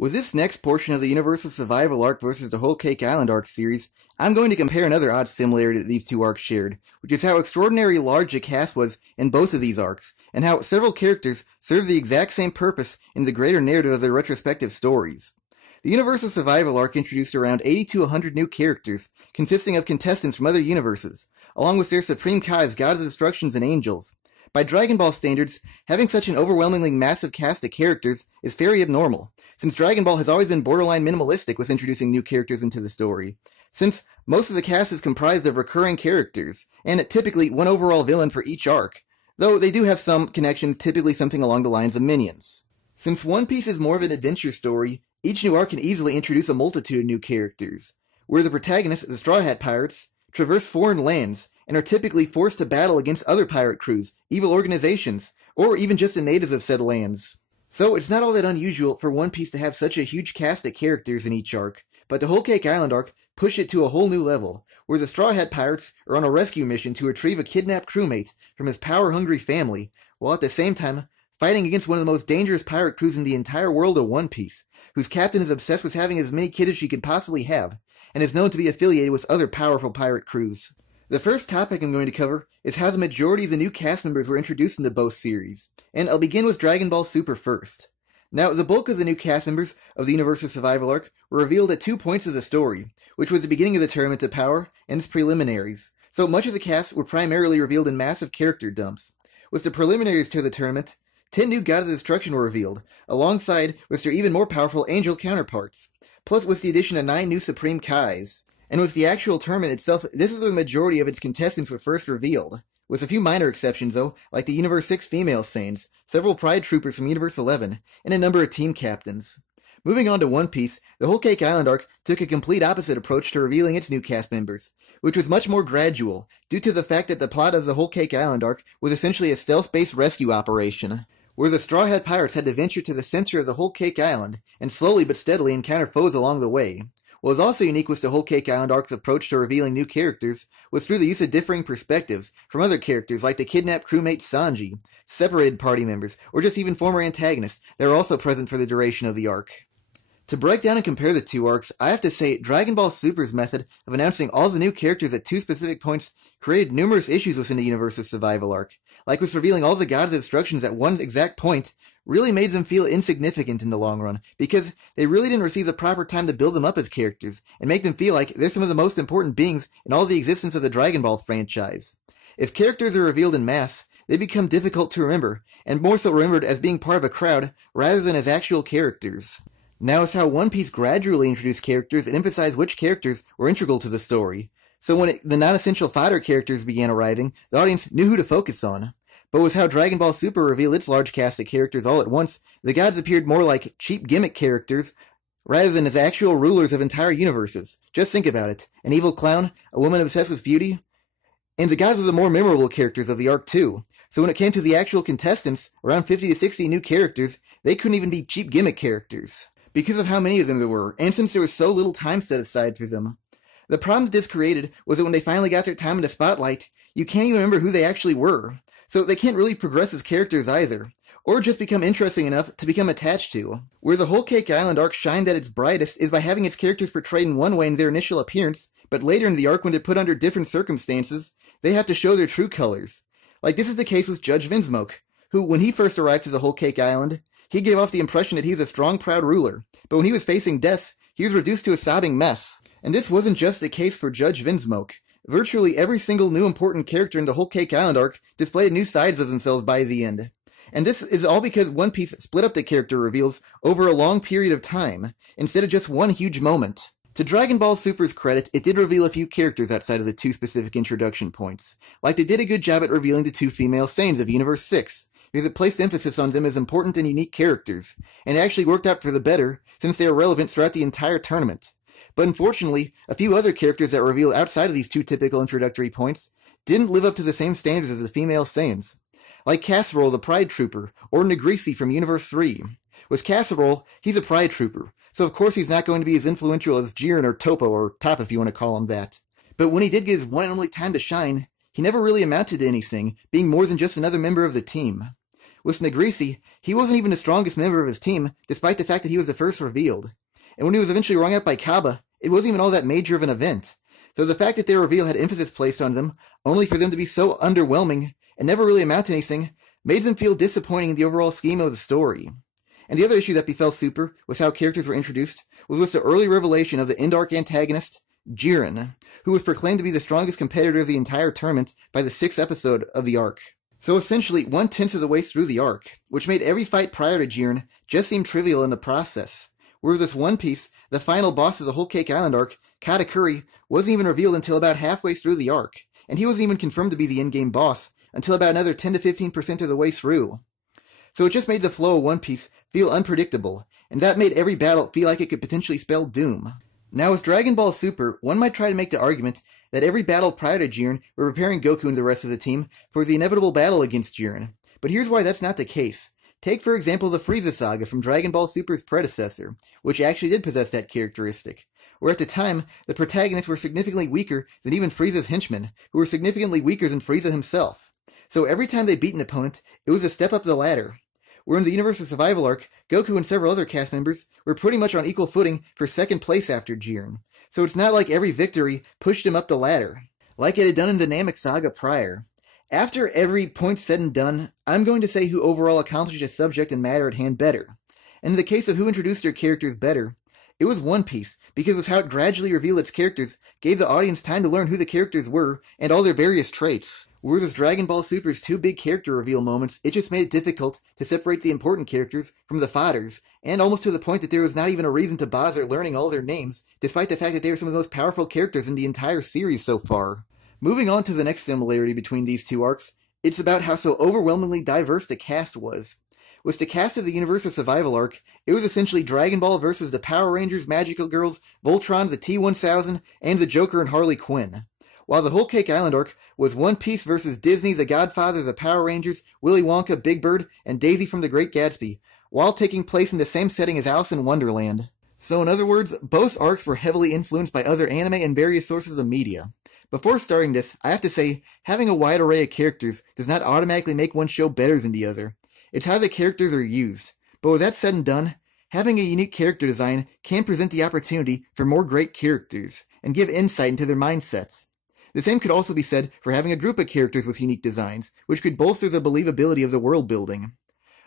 With this next portion of the Universal Survival Arc versus the Whole Cake Island Arc series, I'm going to compare another odd similarity that these two arcs shared, which is how extraordinarily large the cast was in both of these arcs, and how several characters serve the exact same purpose in the greater narrative of their retrospective stories. The Universal Survival Arc introduced around 80 to 100 new characters, consisting of contestants from other universes, along with their Supreme Kais, Gods of Destructions, and Angels. By Dragon Ball standards, having such an overwhelmingly massive cast of characters is very abnormal, since Dragon Ball has always been borderline minimalistic with introducing new characters into the story. Since most of the cast is comprised of recurring characters, and typically one overall villain for each arc, though they do have some connections, typically something along the lines of minions. Since One Piece is more of an adventure story, each new arc can easily introduce a multitude of new characters, where the protagonists, the Straw Hat Pirates, traverse foreign lands, and are typically forced to battle against other pirate crews, evil organizations, or even just the natives of said lands. So it's not all that unusual for One Piece to have such a huge cast of characters in each arc, but the Whole Cake Island arc pushed it to a whole new level, where the Straw Hat Pirates are on a rescue mission to retrieve a kidnapped crewmate from his power-hungry family, while at the same time fighting against one of the most dangerous pirate crews in the entire world of One Piece, whose captain is obsessed with having as many kids as she could possibly have, and is known to be affiliated with other powerful pirate crews. The first topic I'm going to cover is how the majority of the new cast members were introduced into both series, and I'll begin with Dragon Ball Super first. Now, the bulk of the new cast members of the Universal Survival Arc were revealed at 2 points of the story, which was the beginning of the Tournament of Power and its preliminaries, so much of the cast were primarily revealed in massive character dumps. With the preliminaries to the tournament, 10 new Gods of Destruction were revealed, alongside with their even more powerful angel counterparts, plus with the addition of 9 new Supreme Kais. And with the actual tournament itself, this is where the majority of its contestants were first revealed, with a few minor exceptions though, like the Universe 6 female Saiyans, several Pride Troopers from Universe 11, and a number of team captains. Moving on to One Piece, the Whole Cake Island arc took a complete opposite approach to revealing its new cast members, which was much more gradual, due to the fact that the plot of the Whole Cake Island arc was essentially a stealth-based rescue operation, where the Straw Hat Pirates had to venture to the center of the Whole Cake Island, and slowly but steadily encounter foes along the way. What was also unique with the Whole Cake Island arc's approach to revealing new characters was through the use of differing perspectives from other characters like the kidnapped crewmate Sanji, separated party members, or just even former antagonists that were also present for the duration of the arc. To break down and compare the two arcs, I have to say Dragon Ball Super's method of announcing all the new characters at 2 specific points created numerous issues within the Universal Survival Arc, like with revealing all the Gods of Destructions at one exact point really made them feel insignificant in the long run, because they really didn't receive the proper time to build them up as characters, and make them feel like they're some of the most important beings in all the existence of the Dragon Ball franchise. If characters are revealed in mass, they become difficult to remember, and more so remembered as being part of a crowd, rather than as actual characters. Now is how One Piece gradually introduced characters and emphasized which characters were integral to the story. So when the non-essential fighter characters began arriving, the audience knew who to focus on. But with how Dragon Ball Super revealed its large cast of characters all at once, the gods appeared more like cheap gimmick characters, rather than as actual rulers of entire universes. Just think about it. An evil clown, a woman obsessed with beauty, and the gods were the more memorable characters of the arc too. So when it came to the actual contestants, around 50 to 60 new characters, they couldn't even be cheap gimmick characters, because of how many of them there were, and since there was so little time set aside for them. The problem that this created was that when they finally got their time in the spotlight, you can't even remember who they actually were. So they can't really progress as characters either, or just become interesting enough to become attached to. Where the Whole Cake Island arc shined at its brightest is by having its characters portrayed in one way in their initial appearance, but later in the arc when they're put under different circumstances, they have to show their true colors. Like this is the case with Judge Vinsmoke, who, when he first arrived to the Whole Cake Island, he gave off the impression that he was a strong, proud ruler, but when he was facing death, he was reduced to a sobbing mess. And this wasn't just the case for Judge Vinsmoke. Virtually every single new important character in the Whole Cake Island arc displayed new sides of themselves by the end. And this is all because One Piece split up the character reveals over a long period of time, instead of just one huge moment. To Dragon Ball Super's credit, it did reveal a few characters outside of the 2 specific introduction points. Like they did a good job at revealing the 2 female Saiyans of Universe 6, because it placed emphasis on them as important and unique characters, and it actually worked out for the better, since they were relevant throughout the entire tournament. But unfortunately, a few other characters that were revealed outside of these 2 typical introductory points didn't live up to the same standards as the female Saiyans. Like Casserole, the Pride Trooper, or Negrisi from Universe 3. With Casserole, he's a Pride Trooper, so of course he's not going to be as influential as Jiren or Topo, or Top if you want to call him that. But when he did get his one and only time to shine, he never really amounted to anything, being more than just another member of the team. With Negrisi, he wasn't even the strongest member of his team, despite the fact that he was the first revealed. And when he was eventually rung out by Kaba, it wasn't even all that major of an event. So the fact that their reveal had emphasis placed on them, only for them to be so underwhelming and never really amount to anything, made them feel disappointing in the overall scheme of the story. And the other issue that befell Super was how characters were introduced was with the early revelation of the end-arc antagonist, Jiren, who was proclaimed to be the strongest competitor of the entire tournament by the 6th episode of the arc. So essentially, 1/10 of the way through the arc, which made every fight prior to Jiren just seem trivial in the process. Whereas this One Piece, the final boss of the Whole Cake Island arc, Katakuri, wasn't even revealed until about halfway through the arc, and he wasn't even confirmed to be the in-game boss until about another 10 to 15% of the way through. So it just made the flow of One Piece feel unpredictable, and that made every battle feel like it could potentially spell doom. Now with Dragon Ball Super, one might try to make the argument that every battle prior to Jiren were preparing Goku and the rest of the team for the inevitable battle against Jiren. But here's why that's not the case. Take for example the Frieza saga from Dragon Ball Super's predecessor, which actually did possess that characteristic, where at the time, the protagonists were significantly weaker than even Frieza's henchmen, who were significantly weaker than Frieza himself. So every time they beat an opponent, it was a step up the ladder. Where in the Universal Survival arc, Goku and several other cast members were pretty much on equal footing for second place after Jiren. So it's not like every victory pushed him up the ladder, like it had done in the Namek saga prior. After every point said and done, I'm going to say who overall accomplished the subject and matter at hand better. And in the case of who introduced their characters better, it was One Piece, because it was how it gradually revealed its characters, gave the audience time to learn who the characters were, and all their various traits. Whereas Dragon Ball Super's 2 big character reveal moments, it just made it difficult to separate the important characters from the fodders, and almost to the point that there was not even a reason to bother learning all their names, despite the fact that they were some of the most powerful characters in the entire series so far. Moving on to the next similarity between these two arcs, it's about how so overwhelmingly diverse the cast was. With the cast of the Universal Survival arc, it was essentially Dragon Ball versus the Power Rangers, Magical Girls, Voltron, the T-1000, and the Joker and Harley Quinn. While the Whole Cake Island arc was One Piece versus Disney, The Godfather, the Power Rangers, Willy Wonka, Big Bird, and Daisy from The Great Gatsby, while taking place in the same setting as Alice in Wonderland. So in other words, both arcs were heavily influenced by other anime and various sources of media. Before starting this, I have to say, having a wide array of characters does not automatically make one show better than the other. It's how the characters are used. But with that said and done, having a unique character design can present the opportunity for more great characters, and give insight into their mindsets. The same could also be said for having a group of characters with unique designs, which could bolster the believability of the world building.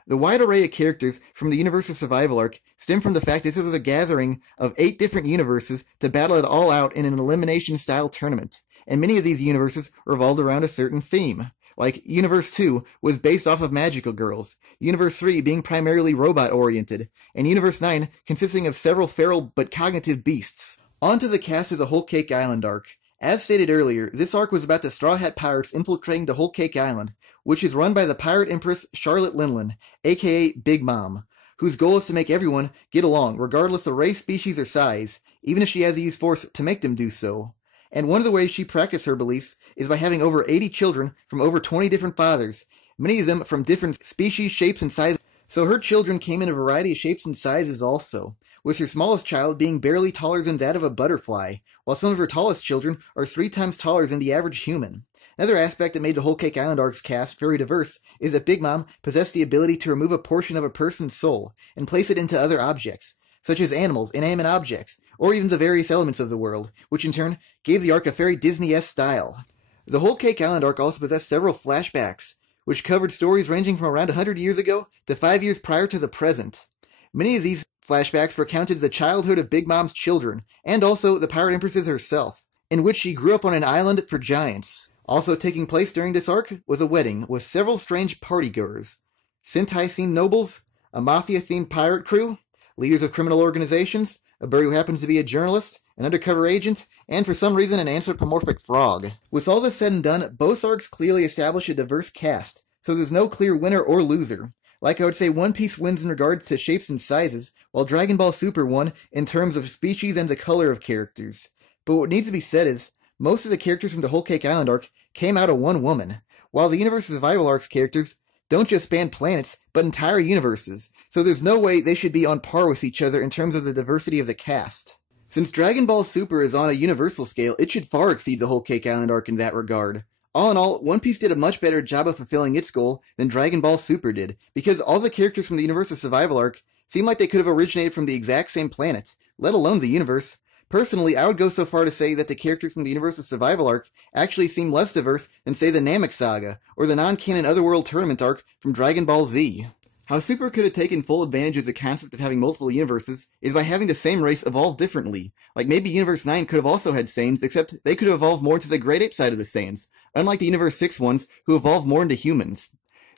The wide array of characters from the Universal Survival arc stem from the fact that this was a gathering of 8 different universes to battle it all out in an elimination-style tournament, and many of these universes revolved around a certain theme. Like, Universe 2 was based off of magical girls, Universe 3 being primarily robot-oriented, and Universe 9 consisting of several feral but cognitive beasts. On to the cast of the Whole Cake Island arc. As stated earlier, this arc was about the Straw Hat Pirates infiltrating the Whole Cake Island, which is run by the Pirate Empress Charlotte Linlin, aka Big Mom, whose goal is to make everyone get along, regardless of race, species, or size, even if she has to use force to make them do so. And one of the ways she practiced her beliefs is by having over 80 children from over 20 different fathers, many of them from different species, shapes, and sizes. So her children came in a variety of shapes and sizes also, with her smallest child being barely taller than that of a butterfly, while some of her tallest children are 3 times taller than the average human. Another aspect that made the Whole Cake Island arc's cast very diverse is that Big Mom possessed the ability to remove a portion of a person's soul and place it into other objects, such as animals, inanimate objects, or even the various elements of the world, which in turn gave the arc a very Disney-esque style. The Whole Cake Island arc also possessed several flashbacks, which covered stories ranging from around 100 years ago to 5 years prior to the present. Many of these flashbacks recounted the childhood of Big Mom's children, and also the Pirate Empress herself, in which she grew up on an island for giants. Also taking place during this arc was a wedding with several strange partygoers, Sentai-themed nobles, a mafia-themed pirate crew, leaders of criminal organizations, a bird who happens to be a journalist, an undercover agent, and for some reason an anthropomorphic frog. With all this said and done, both arcs clearly establish a diverse cast, so there's no clear winner or loser. Like I would say, One Piece wins in regards to shapes and sizes, while Dragon Ball Super won in terms of species and the color of characters. But what needs to be said is, most of the characters from the Whole Cake Island arc came out of one woman, while the Universal Survival arc's characters don't just span planets, but entire universes, so there's no way they should be on par with each other in terms of the diversity of the cast. Since Dragon Ball Super is on a universal scale, it should far exceed the Whole Cake Island arc in that regard. All in all, One Piece did a much better job of fulfilling its goal than Dragon Ball Super did, because all the characters from the Universe's Survival Arc seem like they could have originated from the exact same planet, let alone the universe. Personally, I would go so far to say that the characters from the Universe's Survival Arc actually seem less diverse than, say, the Namek Saga, or the non-canon Otherworld Tournament arc from Dragon Ball Z. How Super could have taken full advantage of the concept of having multiple universes is by having the same race evolve differently. Like maybe Universe 9 could have also had Saiyans, except they could have evolved more to the Great Ape side of the Saiyans, unlike the Universe 6 ones, who evolved more into humans.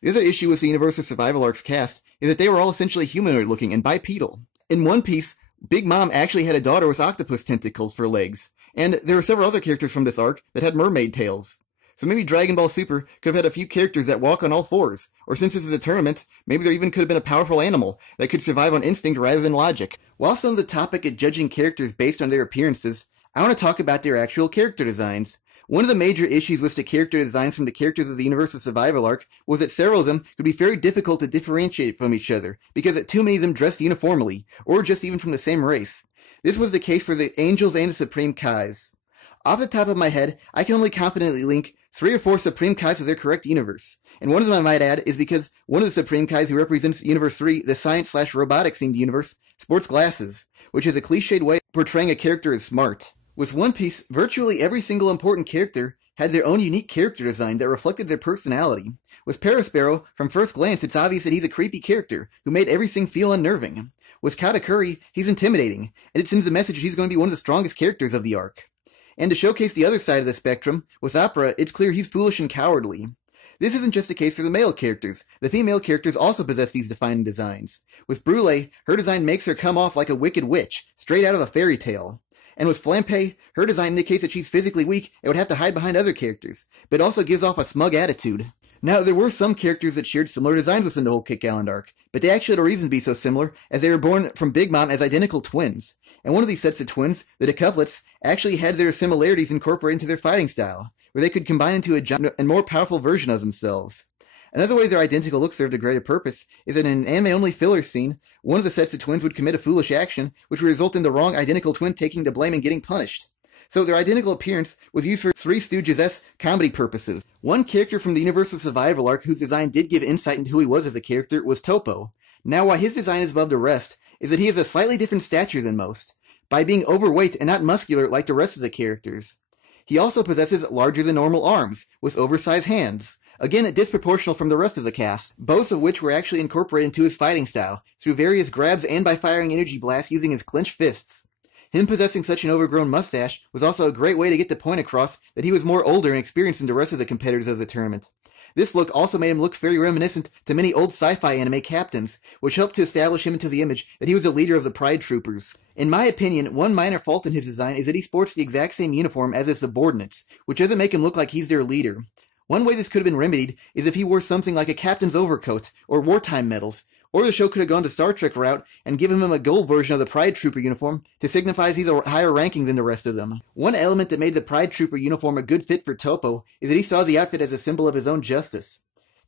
The other issue with the Universe's Survival Arc's cast is that they were all essentially humanoid-looking and bipedal. In One Piece, Big Mom actually had a daughter with octopus tentacles for legs, and there were several other characters from this arc that had mermaid tails. So maybe Dragon Ball Super could have had a few characters that walk on all fours, or since this is a tournament, maybe there even could have been a powerful animal that could survive on instinct rather than logic. Whilst on the topic of judging characters based on their appearances, I want to talk about their actual character designs. One of the major issues with the character designs from the characters of the Universe's Survival Arc was that several of them could be very difficult to differentiate from each other, because too many of them dressed uniformly, or just even from the same race. This was the case for the Angels and the Supreme Kais. Off the top of my head, I can only confidently link 3 or 4 Supreme Kais to their correct universe. And one of them I might add is because one of the Supreme Kais who represents Universe 3, the science/robotics-themed universe, sports glasses, which is a cliched way of portraying a character as smart. With One Piece, virtually every single important character had their own unique character design that reflected their personality. With Barrow, from first glance, it's obvious that he's a creepy character who made everything feel unnerving. With Katakuri, he's intimidating, and it sends a message he's going to be one of the strongest characters of the arc. And to showcase the other side of the spectrum, with Opera, it's clear he's foolish and cowardly. This isn't just the case for the male characters. The female characters also possess these defining designs. With Brule, her design makes her come off like a wicked witch, straight out of a fairy tale. And with Flampe, her design indicates that she's physically weak and would have to hide behind other characters, but also gives off a smug attitude. Now, there were some characters that shared similar designs within the whole Kick Island arc, but they actually had a reason to be so similar, as they were born from Big Mom as identical twins. And one of these sets of twins, the decuplets, actually had their similarities incorporated into their fighting style, where they could combine into a giant and more powerful version of themselves. Another way their identical looks served a greater purpose is that in an anime-only filler scene, one of the sets of twins would commit a foolish action, which would result in the wrong identical twin taking the blame and getting punished. So their identical appearance was used for Three Stooges-esque comedy purposes. One character from the Universe's Survival Arc whose design did give insight into who he was as a character was Topo. Now, why his design is above the rest is that he has a slightly different stature than most, by being overweight and not muscular like the rest of the characters. He also possesses larger than normal arms, with oversized hands, again disproportional from the rest of the cast, both of which were actually incorporated into his fighting style, through various grabs and by firing energy blasts using his clenched fists. Him possessing such an overgrown mustache was also a great way to get the point across that he was more older and experienced than the rest of the competitors of the tournament. This look also made him look very reminiscent to many old sci-fi anime captains, which helped to establish him into the image that he was a leader of the Pride Troopers. In my opinion, one minor fault in his design is that he sports the exact same uniform as his subordinates, which doesn't make him look like he's their leader. One way this could have been remedied is if he wore something like a captain's overcoat, or wartime medals, or the show could have gone the Star Trek route and given him a gold version of the Pride Trooper uniform to signify he's a higher ranking than the rest of them. One element that made the Pride Trooper uniform a good fit for Topo is that he saw the outfit as a symbol of his own justice.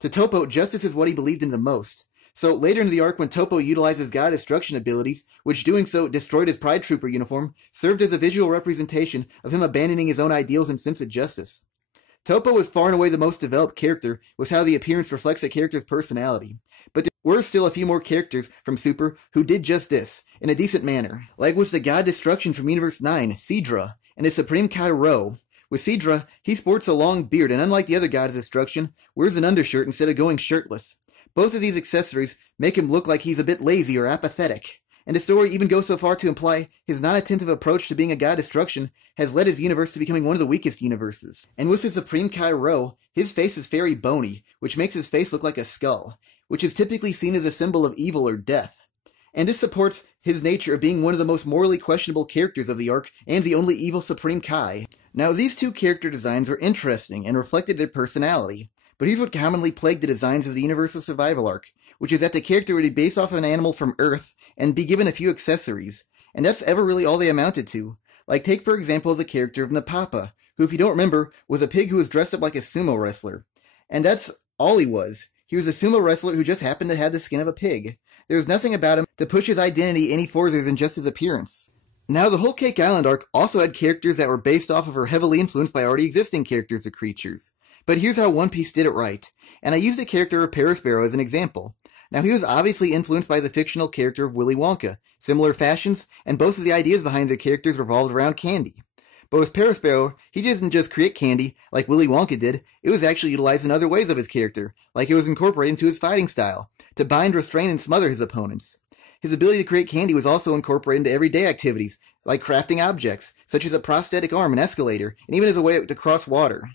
To Topo, justice is what he believed in the most. So later in the arc, when Topo utilizes God Destruction abilities, which doing so destroyed his Pride Trooper uniform, served as a visual representation of him abandoning his own ideals and sense of justice. Topo was far and away the most developed character, with how the appearance reflects a character's personality. But there were still a few more characters from Super who did just this, in a decent manner. Like was the God Destruction from Universe 9, Sidra, and his Supreme Kai Rho. With Sidra, he sports a long beard, and unlike the other God of Destruction, wears an undershirt instead of going shirtless. Both of these accessories make him look like he's a bit lazy or apathetic. And the story even goes so far to imply his non-attentive approach to being a God Destruction has led his universe to becoming one of the weakest universes. And with his Supreme Kai Rho, his face is very bony, which makes his face look like a skull, which is typically seen as a symbol of evil or death. And this supports his nature of being one of the most morally questionable characters of the arc and the only evil Supreme Kai. Now, these two character designs were interesting and reflected their personality, but here's what commonly plagued the designs of the Universe's Survival Arc, which is that the character would be based off of an animal from Earth and be given a few accessories, and that's ever really all they amounted to. Like take for example the character of Napapa, who if you don't remember, was a pig who was dressed up like a sumo wrestler. And that's all he was. He was a sumo wrestler who just happened to have the skin of a pig. There was nothing about him to push his identity any further than just his appearance. Now, the whole Cake Island arc also had characters that were based off of or heavily influenced by already existing characters or creatures. But here's how One Piece did it right, and I used the character of Barrow as an example. Now, he was obviously influenced by the fictional character of Willy Wonka, similar fashions, and both of the ideas behind their characters revolved around candy. But with Barrow, he didn't just create candy like Willy Wonka did, it was actually utilized in other ways of his character, like it was incorporated into his fighting style, to bind, restrain, and smother his opponents. His ability to create candy was also incorporated into everyday activities, like crafting objects, such as a prosthetic arm, an escalator, and even as a way to cross water.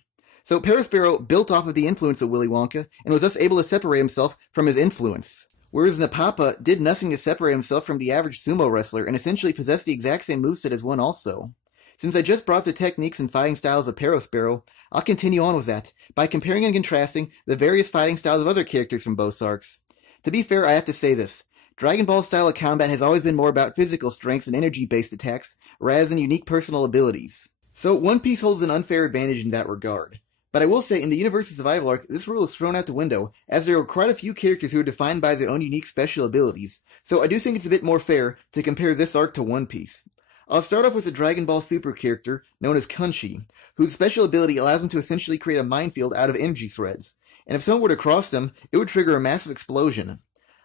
So Barrow built off of the influence of Willy Wonka, and was thus able to separate himself from his influence. Whereas Napapa did nothing to separate himself from the average sumo wrestler, and essentially possessed the exact same moveset as one also. Since I just brought up the techniques and fighting styles of Barrow, I'll continue on with that, by comparing and contrasting the various fighting styles of other characters from both arcs. To be fair, I have to say this. Dragon Ball's style of combat has always been more about physical strengths and energy-based attacks, rather than unique personal abilities. So One Piece holds an unfair advantage in that regard. But I will say, in the Universe's Survival arc, this rule is thrown out the window, as there are quite a few characters who are defined by their own unique special abilities, so I do think it's a bit more fair to compare this arc to One Piece. I'll start off with a Dragon Ball Super character known as Kunshi, whose special ability allows him to essentially create a minefield out of energy threads, and if someone were to cross them, it would trigger a massive explosion.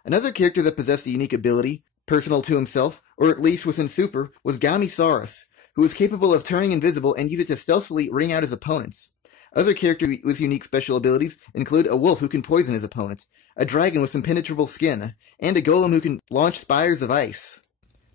Another character that possessed a unique ability, personal to himself, or at least within Super, was Gamisaurus, who was capable of turning invisible and use it to stealthily ring out his opponents. Other characters with unique special abilities include a wolf who can poison his opponent, a dragon with impenetrable skin, and a golem who can launch spires of ice.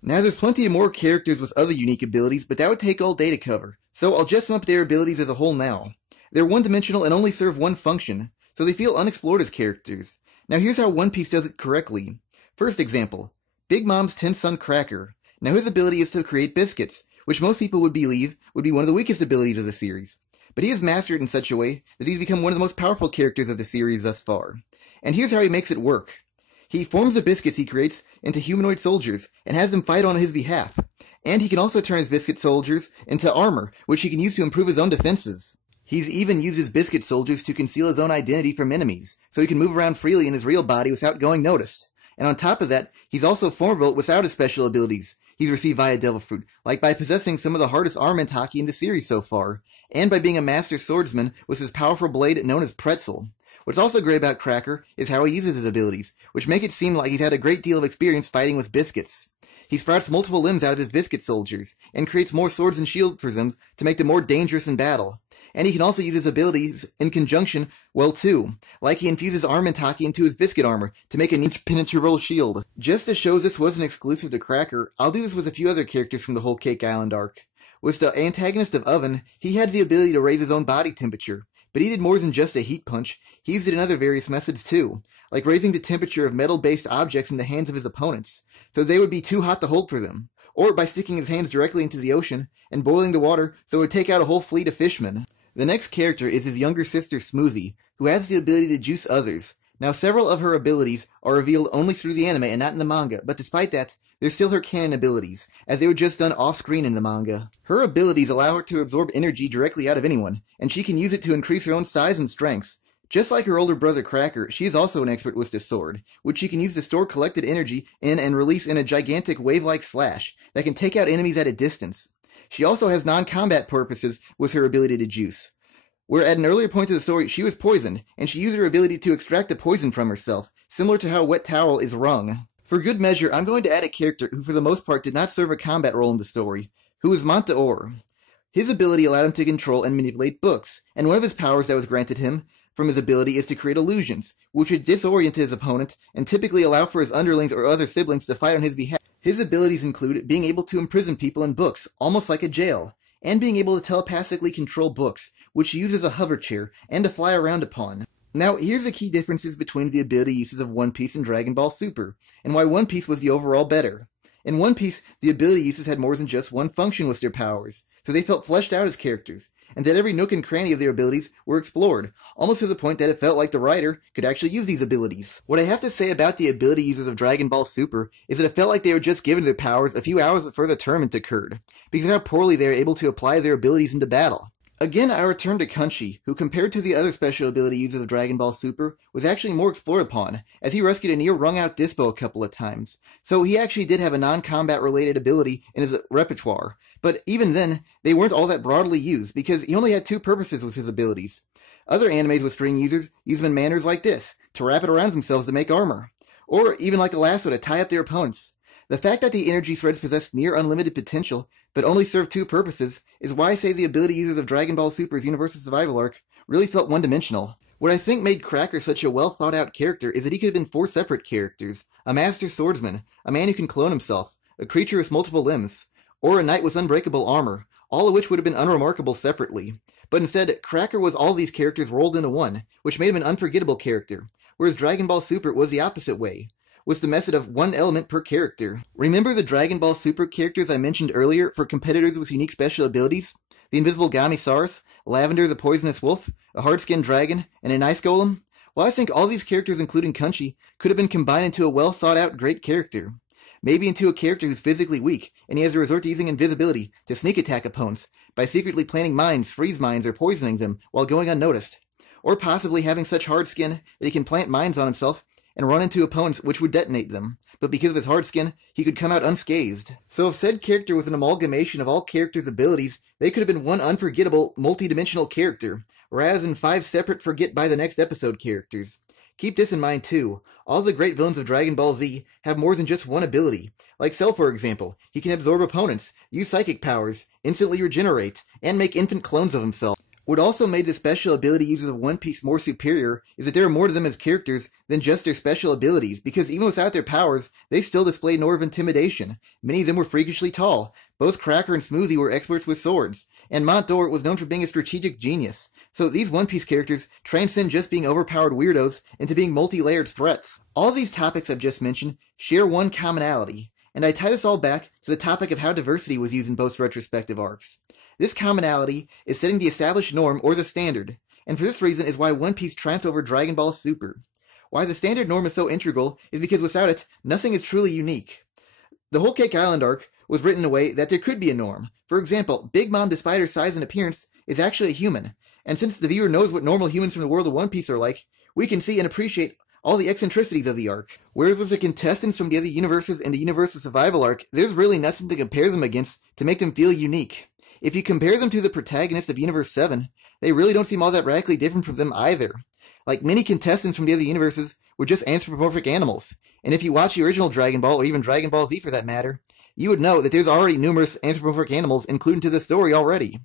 Now there's plenty of more characters with other unique abilities, but that would take all day to cover, so I'll just sum up their abilities as a whole now. They're one-dimensional and only serve one function, so they feel unexplored as characters. Now here's how One Piece does it correctly. First example, Big Mom's 10th son Cracker. Now his ability is to create biscuits, which most people would believe would be one of the weakest abilities of the series. But he is mastered in such a way that he's become one of the most powerful characters of the series thus far. And here's how he makes it work. He forms the biscuits he creates into humanoid soldiers, and has them fight on his behalf. And he can also turn his biscuit soldiers into armor, which he can use to improve his own defenses. He's even uses biscuit soldiers to conceal his own identity from enemies, so he can move around freely in his real body without going noticed. And on top of that, he's also formidable without his special abilities he's received via Devil Fruit, like by possessing some of the hardest armament haki in the series so far, and by being a master swordsman with his powerful blade known as Pretzel. What's also great about Cracker is how he uses his abilities, which make it seem like he's had a great deal of experience fighting with biscuits. He sprouts multiple limbs out of his biscuit soldiers, and creates more swords and shield for them to make them more dangerous in battle. And he can also use his abilities in conjunction well too, like he infuses armament haki into his biscuit armor to make an impenetrable shield. Just to show this wasn't exclusive to Cracker, I'll do this with a few other characters from the Whole Cake Island arc. With the Antagonist of Oven, he had the ability to raise his own body temperature, but he did more than just a heat punch. He used it in other various methods too, like raising the temperature of metal-based objects in the hands of his opponents, so they would be too hot to hold for them, or by sticking his hands directly into the ocean and boiling the water so it would take out a whole fleet of fishmen. The next character is his younger sister Smoothie, who has the ability to juice others. Now several of her abilities are revealed only through the anime and not in the manga, but despite that, they're still her canon abilities, as they were just done off-screen in the manga. Her abilities allow her to absorb energy directly out of anyone, and she can use it to increase her own size and strengths. Just like her older brother Cracker, she is also an expert with this sword, which she can use to store collected energy in and release in a gigantic wave-like slash that can take out enemies at a distance. She also has non-combat purposes with her ability to juice, where at an earlier point of the story she was poisoned, and she used her ability to extract the poison from herself, similar to how wet towel is wrung. For good measure, I'm going to add a character who for the most part did not serve a combat role in the story, who is Montaor. His ability allowed him to control and manipulate books, and one of his powers that was granted him from his ability is to create illusions, which would disorient his opponent and typically allow for his underlings or other siblings to fight on his behalf. His abilities include being able to imprison people in books, almost like a jail, and being able to telepathically control books, which he uses a hover chair, and to fly around upon. Now, here's the key differences between the ability uses of One Piece and Dragon Ball Super, and why One Piece was the overall better. In One Piece, the ability uses had more than just one function with their powers, so they felt fleshed out as characters, and that every nook and cranny of their abilities were explored, almost to the point that it felt like the writer could actually use these abilities. What I have to say about the ability users of Dragon Ball Super is that it felt like they were just given their powers a few hours before the tournament occurred, because of how poorly they were able to apply their abilities into battle. Again, I return to Kunshi, who compared to the other special ability users of Dragon Ball Super, was actually more explored upon, as he rescued a near wrung-out Dispo a couple of times. So he actually did have a non-combat related ability in his repertoire, but even then, they weren't all that broadly used, because he only had two purposes with his abilities. Other animes with string users use them in manners like this, to wrap it around themselves to make armor. Or even like a lasso to tie up their opponents. The fact that the energy threads possess near unlimited potential, but only serve two purposes, is why I say the ability users of Dragon Ball Super's Universal Survival Arc really felt one-dimensional. What I think made Cracker such a well-thought-out character is that he could have been four separate characters: a master swordsman, a man who can clone himself, a creature with multiple limbs, or a knight with unbreakable armor, all of which would have been unremarkable separately. But instead, Cracker was all these characters rolled into one, which made him an unforgettable character, whereas Dragon Ball Super was the opposite way, was the method of one element per character. Remember the Dragon Ball Super characters I mentioned earlier for competitors with unique special abilities? The invisible Gamisars, Lavender the poisonous wolf, a hard-skinned dragon, and an ice golem? Well, I think all these characters, including Kunchi, could have been combined into a well-thought-out great character. Maybe into a character who's physically weak, and he has to resort to using invisibility to sneak attack opponents by secretly planting mines, freeze mines, or poisoning them while going unnoticed. Or possibly having such hard skin that he can plant mines on himself and run into opponents which would detonate them, but because of his hard skin, he could come out unscathed. So if said character was an amalgamation of all characters' abilities, they could have been one unforgettable, multi-dimensional character, rather than 5 separate forget-by-the-next-episode characters. Keep this in mind too, all the great villains of Dragon Ball Z have more than just one ability. Like Cell, for example, he can absorb opponents, use psychic powers, instantly regenerate, and make infant clones of himself. What also made the special ability users of One Piece more superior is that there are more to them as characters than just their special abilities, because even without their powers, they still displayed an aura of intimidation. Many of them were freakishly tall. Both Cracker and Smoothie were experts with swords, and Mont Dor was known for being a strategic genius. So these One Piece characters transcend just being overpowered weirdos into being multi-layered threats. All these topics I've just mentioned share one commonality, and I tie this all back to the topic of how diversity was used in both retrospective arcs. This commonality is setting the established norm or the standard, and for this reason is why One Piece triumphed over Dragon Ball Super. Why the standard norm is so integral is because without it, nothing is truly unique. The Whole Cake Island arc was written in a way that there could be a norm. For example, Big Mom, despite her size and appearance, is actually a human, and since the viewer knows what normal humans from the world of One Piece are like, we can see and appreciate all the eccentricities of the arc. Whereas with the contestants from the other universes in the Universal Survival arc, there's really nothing to compare them against to make them feel unique. If you compare them to the protagonist of Universe 7, they really don't seem all that radically different from them either. Like many contestants from the other universes were just anthropomorphic animals, and if you watch the original Dragon Ball, or even Dragon Ball Z for that matter, you would know that there's already numerous anthropomorphic animals included into the story already,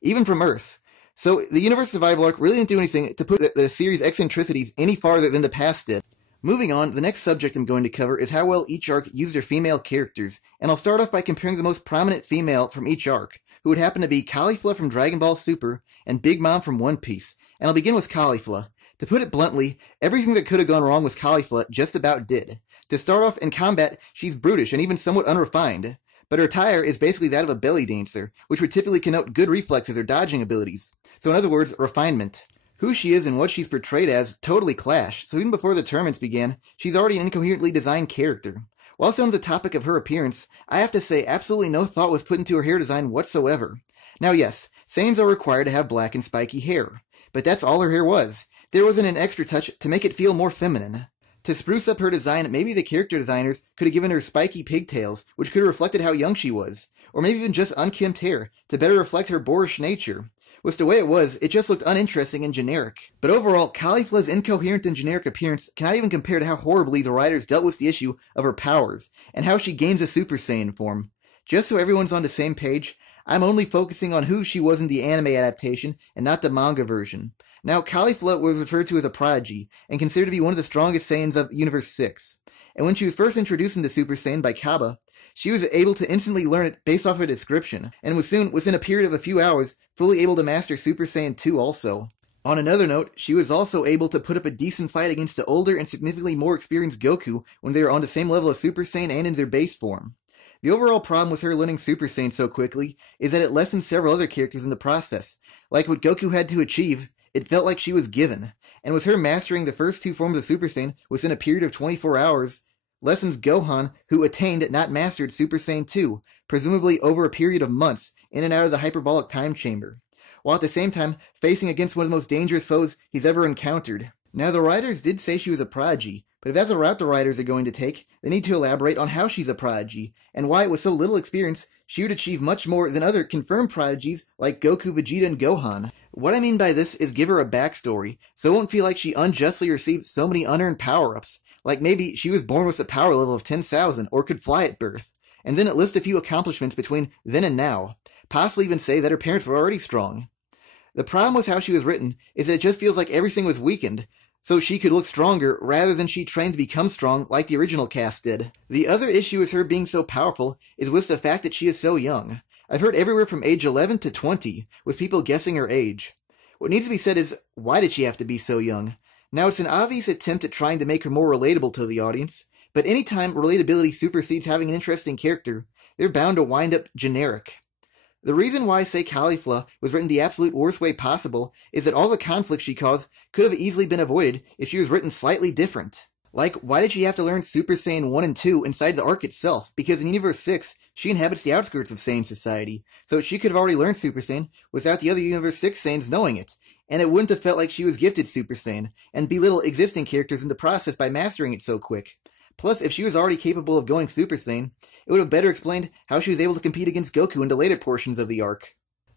even from Earth. So the Universal Survival arc really didn't do anything to put the series' eccentricities any farther than the past did. Moving on, the next subject I'm going to cover is how well each arc used their female characters, and I'll start off by comparing the most prominent female from each arc, who would happen to be Caulifla from Dragon Ball Super and Big Mom from One Piece, and I'll begin with Caulifla. To put it bluntly, everything that could have gone wrong with Caulifla just about did. To start off, in combat, she's brutish and even somewhat unrefined, but her attire is basically that of a belly dancer, which would typically connote good reflexes or dodging abilities. So in other words, refinement. Who she is and what she's portrayed as totally clash, so even before the tournaments began, she's already an incoherently designed character. While still on the topic of her appearance, I have to say absolutely no thought was put into her hair design whatsoever. Now yes, Saiyans are required to have black and spiky hair, but that's all her hair was. There wasn't an extra touch to make it feel more feminine. To spruce up her design, maybe the character designers could have given her spiky pigtails, which could have reflected how young she was, or maybe even just unkempt hair, to better reflect her boorish nature. With the way it was, it just looked uninteresting and generic. But overall, Caulifla's incoherent and generic appearance cannot even compare to how horribly the writers dealt with the issue of her powers, and how she gains a Super Saiyan form. Just so everyone's on the same page, I'm only focusing on who she was in the anime adaptation, and not the manga version. Now, Caulifla was referred to as a prodigy, and considered to be one of the strongest Saiyans of Universe 6. And when she was first introduced into Super Saiyan by Kaba, she was able to instantly learn it based off her description, and was soon, within a period of a few hours, fully able to master Super Saiyan 2 also. On another note, she was also able to put up a decent fight against the older and significantly more experienced Goku when they were on the same level as Super Saiyan and in their base form. The overall problem with her learning Super Saiyan so quickly is that it lessened several other characters in the process. Like what Goku had to achieve, it felt like she was given, and with her mastering the first 2 forms of Super Saiyan within a period of 24 hours, lessons Gohan, who attained not mastered Super Saiyan 2, presumably over a period of months, in and out of the hyperbolic time chamber, while at the same time facing against one of the most dangerous foes he's ever encountered. Now, the writers did say she was a prodigy, but if that's a route the writers are going to take, they need to elaborate on how she's a prodigy, and why with so little experience, she would achieve much more than other confirmed prodigies like Goku, Vegeta, and Gohan. What I mean by this is give her a backstory, so it won't feel like she unjustly received so many unearned power-ups. Like maybe she was born with a power level of 10,000 or could fly at birth, and then list a few accomplishments between then and now, possibly even say that her parents were already strong. The problem with how she was written is that it just feels like everything was weakened, so she could look stronger rather than she trained to become strong like the original cast did. The other issue with her being so powerful is with the fact that she is so young. I've heard everywhere from age 11 to 20, with people guessing her age. What needs to be said is, why did she have to be so young? Now, it's an obvious attempt at trying to make her more relatable to the audience, but anytime relatability supersedes having an interesting character, they're bound to wind up generic. The reason why I say Caulifla was written the absolute worst way possible is that all the conflict she caused could have easily been avoided if she was written slightly different. Like, why did she have to learn Super Saiyan 1 and 2 inside the arc itself? Because in Universe 6, she inhabits the outskirts of Saiyan society, so she could have already learned Super Saiyan without the other Universe 6 Saiyans knowing it, and it wouldn't have felt like she was gifted Super Saiyan, and belittle existing characters in the process by mastering it so quick. Plus, if she was already capable of going Super Saiyan, it would have better explained how she was able to compete against Goku in the later portions of the arc.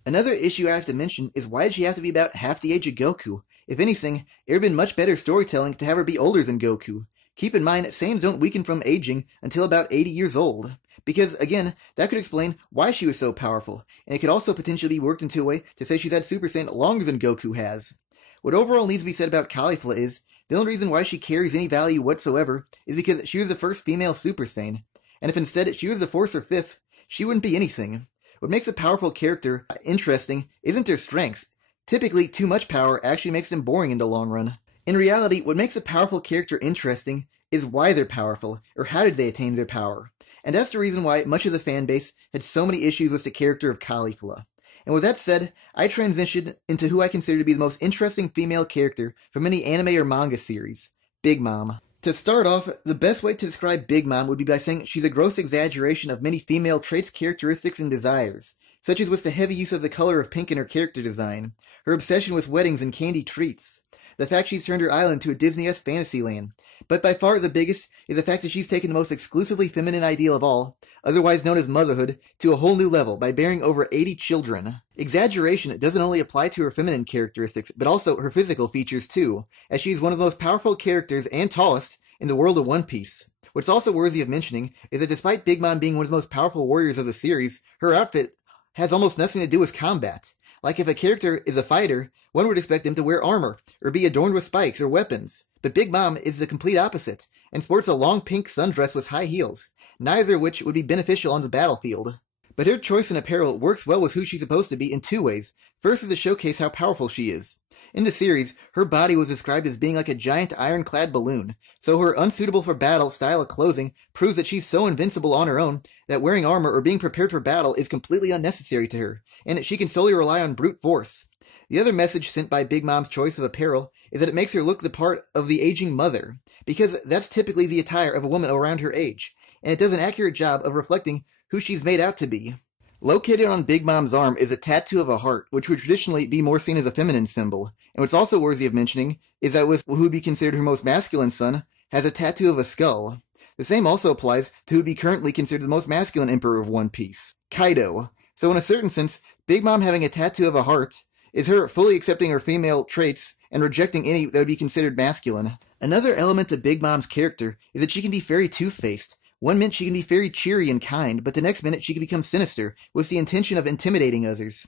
Another issue I have to mention is why did she have to be about half the age of Goku? If anything, it would have been much better storytelling to have her be older than Goku. Keep in mind, Saiyans don't weaken from aging until about 80 years old. Because, again, that could explain why she was so powerful, and it could also potentially be worked into a way to say she's had Super Saiyan longer than Goku has. What overall needs to be said about Caulifla is, the only reason why she carries any value whatsoever is because she was the first female Super Saiyan, and if instead she was the 4th or 5th, she wouldn't be anything. What makes a powerful character interesting isn't their strengths. Typically, too much power actually makes them boring in the long run. In reality, what makes a powerful character interesting is why they're powerful, or how did they attain their power. And that's the reason why much of the fanbase had so many issues with the character of Caulifla. And with that said, I transitioned into who I consider to be the most interesting female character from any anime or manga series, Big Mom. To start off, the best way to describe Big Mom would be by saying she's a gross exaggeration of many female traits, characteristics, and desires, such as with the heavy use of the color of pink in her character design, her obsession with weddings and candy treats, the fact she's turned her island into a Disney-esque fantasy land, but by far the biggest is the fact that she's taken the most exclusively feminine ideal of all, otherwise known as motherhood, to a whole new level by bearing over 80 children. Exaggeration doesn't only apply to her feminine characteristics, but also her physical features too, as she's one of the most powerful characters and tallest in the world of One Piece. What's also worthy of mentioning is that despite Big Mom being one of the most powerful warriors of the series, her outfit has almost nothing to do with combat. Like if a character is a fighter, one would expect them to wear armor, or be adorned with spikes or weapons. But Big Mom is the complete opposite, and sports a long pink sundress with high heels, neither of which would be beneficial on the battlefield. But her choice in apparel works well with who she's supposed to be in two ways. First is to showcase how powerful she is. In the series, her body was described as being like a giant ironclad balloon, so her unsuitable for battle style of clothing proves that she's so invincible on her own that wearing armor or being prepared for battle is completely unnecessary to her, and that she can solely rely on brute force. The other message sent by Big Mom's choice of apparel is that it makes her look the part of the aging mother, because that's typically the attire of a woman around her age, and it does an accurate job of reflecting who she's made out to be. Located on Big Mom's arm is a tattoo of a heart, which would traditionally be more seen as a feminine symbol, and what's also worthy of mentioning is that who would be considered her most masculine son has a tattoo of a skull. The same also applies to who would be currently considered the most masculine emperor of One Piece, Kaido. So in a certain sense, Big Mom having a tattoo of a heart is her fully accepting her female traits and rejecting any that would be considered masculine. Another element of Big Mom's character is that she can be very two-faced. One minute she can be very cheery and kind, but the next minute she can become sinister, with the intention of intimidating others.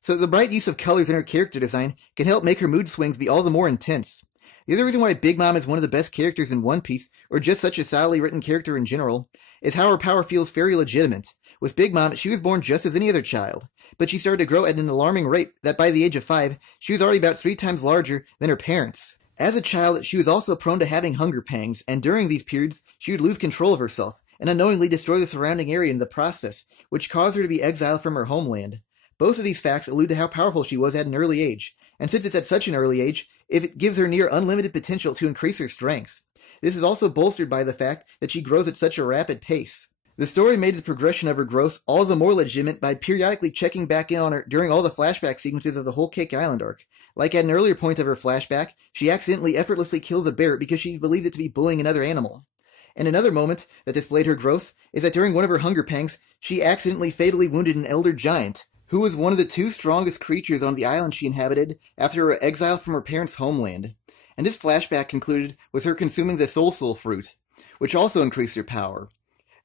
So the bright use of colors in her character design can help make her mood swings be all the more intense. The other reason why Big Mom is one of the best characters in One Piece, or just such a solidly written character in general, is how her power feels very legitimate. With Big Mom, she was born just as any other child, but she started to grow at an alarming rate that by the age of 5, she was already about 3 times larger than her parents. As a child, she was also prone to having hunger pangs, and during these periods, she would lose control of herself, and unknowingly destroy the surrounding area in the process, which caused her to be exiled from her homeland. Both of these facts allude to how powerful she was at an early age, and since it's at such an early age, it gives her near unlimited potential to increase her strengths. This is also bolstered by the fact that she grows at such a rapid pace. The story made the progression of her growth all the more legitimate by periodically checking back in on her during all the flashback sequences of the Whole Cake Island arc. Like at an earlier point of her flashback, she accidentally effortlessly kills a bear because she believed it to be bullying another animal. And another moment that displayed her growth is that during one of her hunger pangs, she accidentally fatally wounded an elder giant. who was one of the two strongest creatures on the island she inhabited after her exile from her parents' homeland. And this flashback concluded with her consuming the Soul fruit, which also increased her power.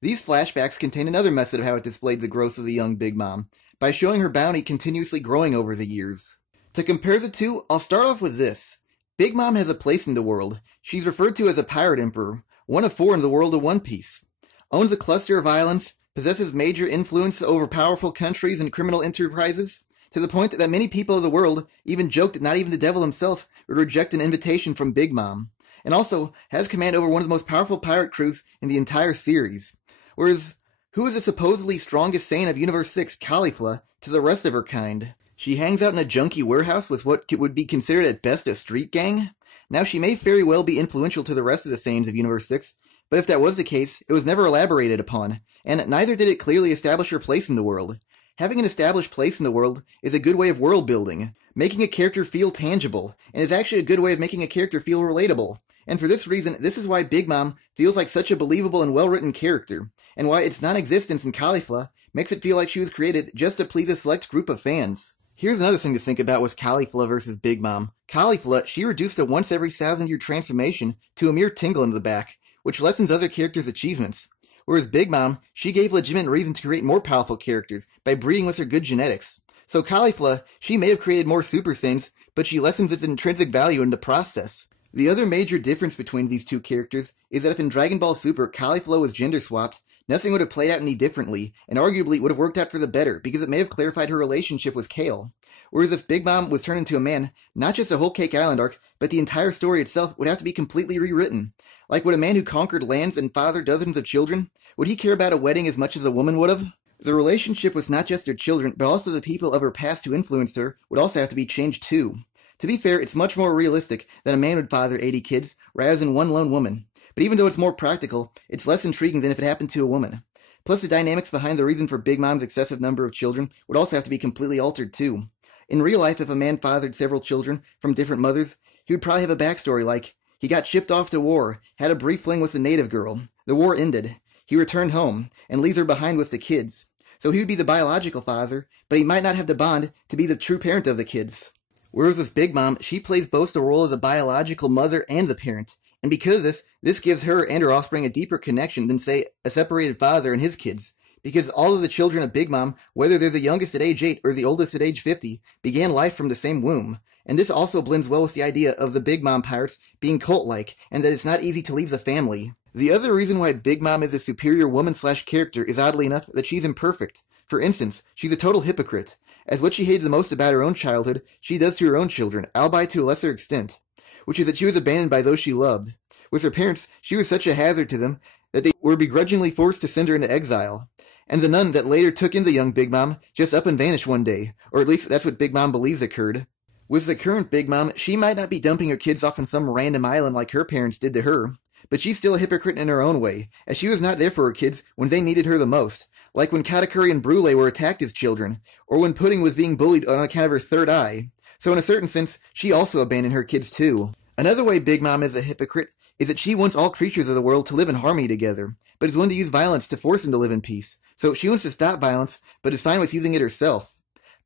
These flashbacks contain another method of how it displayed the growth of the young Big Mom, by showing her bounty continuously growing over the years. To compare the two, I'll start off with this. Big Mom has a place in the world. She's referred to as a pirate emperor, one of 4 in the world of One Piece. Owns a cluster of islands, possesses major influence over powerful countries and criminal enterprises, to the point that many people of the world even joked that not even the devil himself would reject an invitation from Big Mom, and also has command over one of the most powerful pirate crews in the entire series. Whereas, who is the supposedly strongest Saiyan of Universe 6, Caulifla, to the rest of her kind? She hangs out in a junky warehouse with what would be considered at best a street gang? Now, she may very well be influential to the rest of the Saiyans of Universe 6, but if that was the case, it was never elaborated upon, and neither did it clearly establish her place in the world. Having an established place in the world is a good way of world building, making a character feel tangible, and is actually a good way of making a character feel relatable. And for this reason, this is why Big Mom feels like such a believable and well-written character, and why its non-existence in Caulifla makes it feel like she was created just to please a select group of fans. Here's another thing to think about with Caulifla versus Big Mom. Caulifla, she reduced a once every 1,000-year transformation to a mere tingle in the back, which lessens other characters' achievements. Whereas Big Mom, she gave legitimate reason to create more powerful characters by breeding with her good genetics. So Caulifla, she may have created more Super Saiyans, but she lessens its intrinsic value in the process. The other major difference between these two characters is that if in Dragon Ball Super Caulifla was gender swapped, nothing would have played out any differently, and arguably would have worked out for the better, because it may have clarified her relationship with Kale. Whereas if Big Mom was turned into a man, not just a Whole Cake Island arc, but the entire story itself would have to be completely rewritten. Like, would a man who conquered lands and fathered dozens of children, would he care about a wedding as much as a woman would have? The relationship with not just her children, but also the people of her past who influenced her, would also have to be changed too. To be fair, it's much more realistic that a man would father 80 kids, rather than one lone woman. But even though it's more practical, it's less intriguing than if it happened to a woman. Plus, the dynamics behind the reason for Big Mom's excessive number of children would also have to be completely altered too. In real life, if a man fathered several children from different mothers, he would probably have a backstory like, he got shipped off to war, had a brief fling with a native girl, the war ended, he returned home, and leaves her behind with the kids. So he would be the biological father, but he might not have the bond to be the true parent of the kids. Whereas with Big Mom, she plays both the role as a biological mother and the parent, and because of this gives her and her offspring a deeper connection than, say, a separated father and his kids. Because all of the children of Big Mom, whether they're the youngest at age 8 or the oldest at age 50, began life from the same womb. And this also blends well with the idea of the Big Mom pirates being cult-like, and that it's not easy to leave the family. The other reason why Big Mom is a superior woman/character is oddly enough that she's imperfect. For instance, she's a total hypocrite, as what she hated the most about her own childhood, she does to her own children, albeit to a lesser extent, which is that she was abandoned by those she loved. With her parents, she was such a hazard to them that they were begrudgingly forced to send her into exile. And the nun that later took in the young Big Mom just up and vanished one day, or at least that's what Big Mom believes occurred. With the current Big Mom, she might not be dumping her kids off on some random island like her parents did to her, but she's still a hypocrite in her own way, as she was not there for her kids when they needed her the most, like when Katakuri and Brule were attacked as children, or when Pudding was being bullied on account of her third eye. So in a certain sense, she also abandoned her kids too. Another way Big Mom is a hypocrite is that she wants all creatures of the world to live in harmony together, but is willing to use violence to force them to live in peace. So she wants to stop violence, but is fine with using it herself.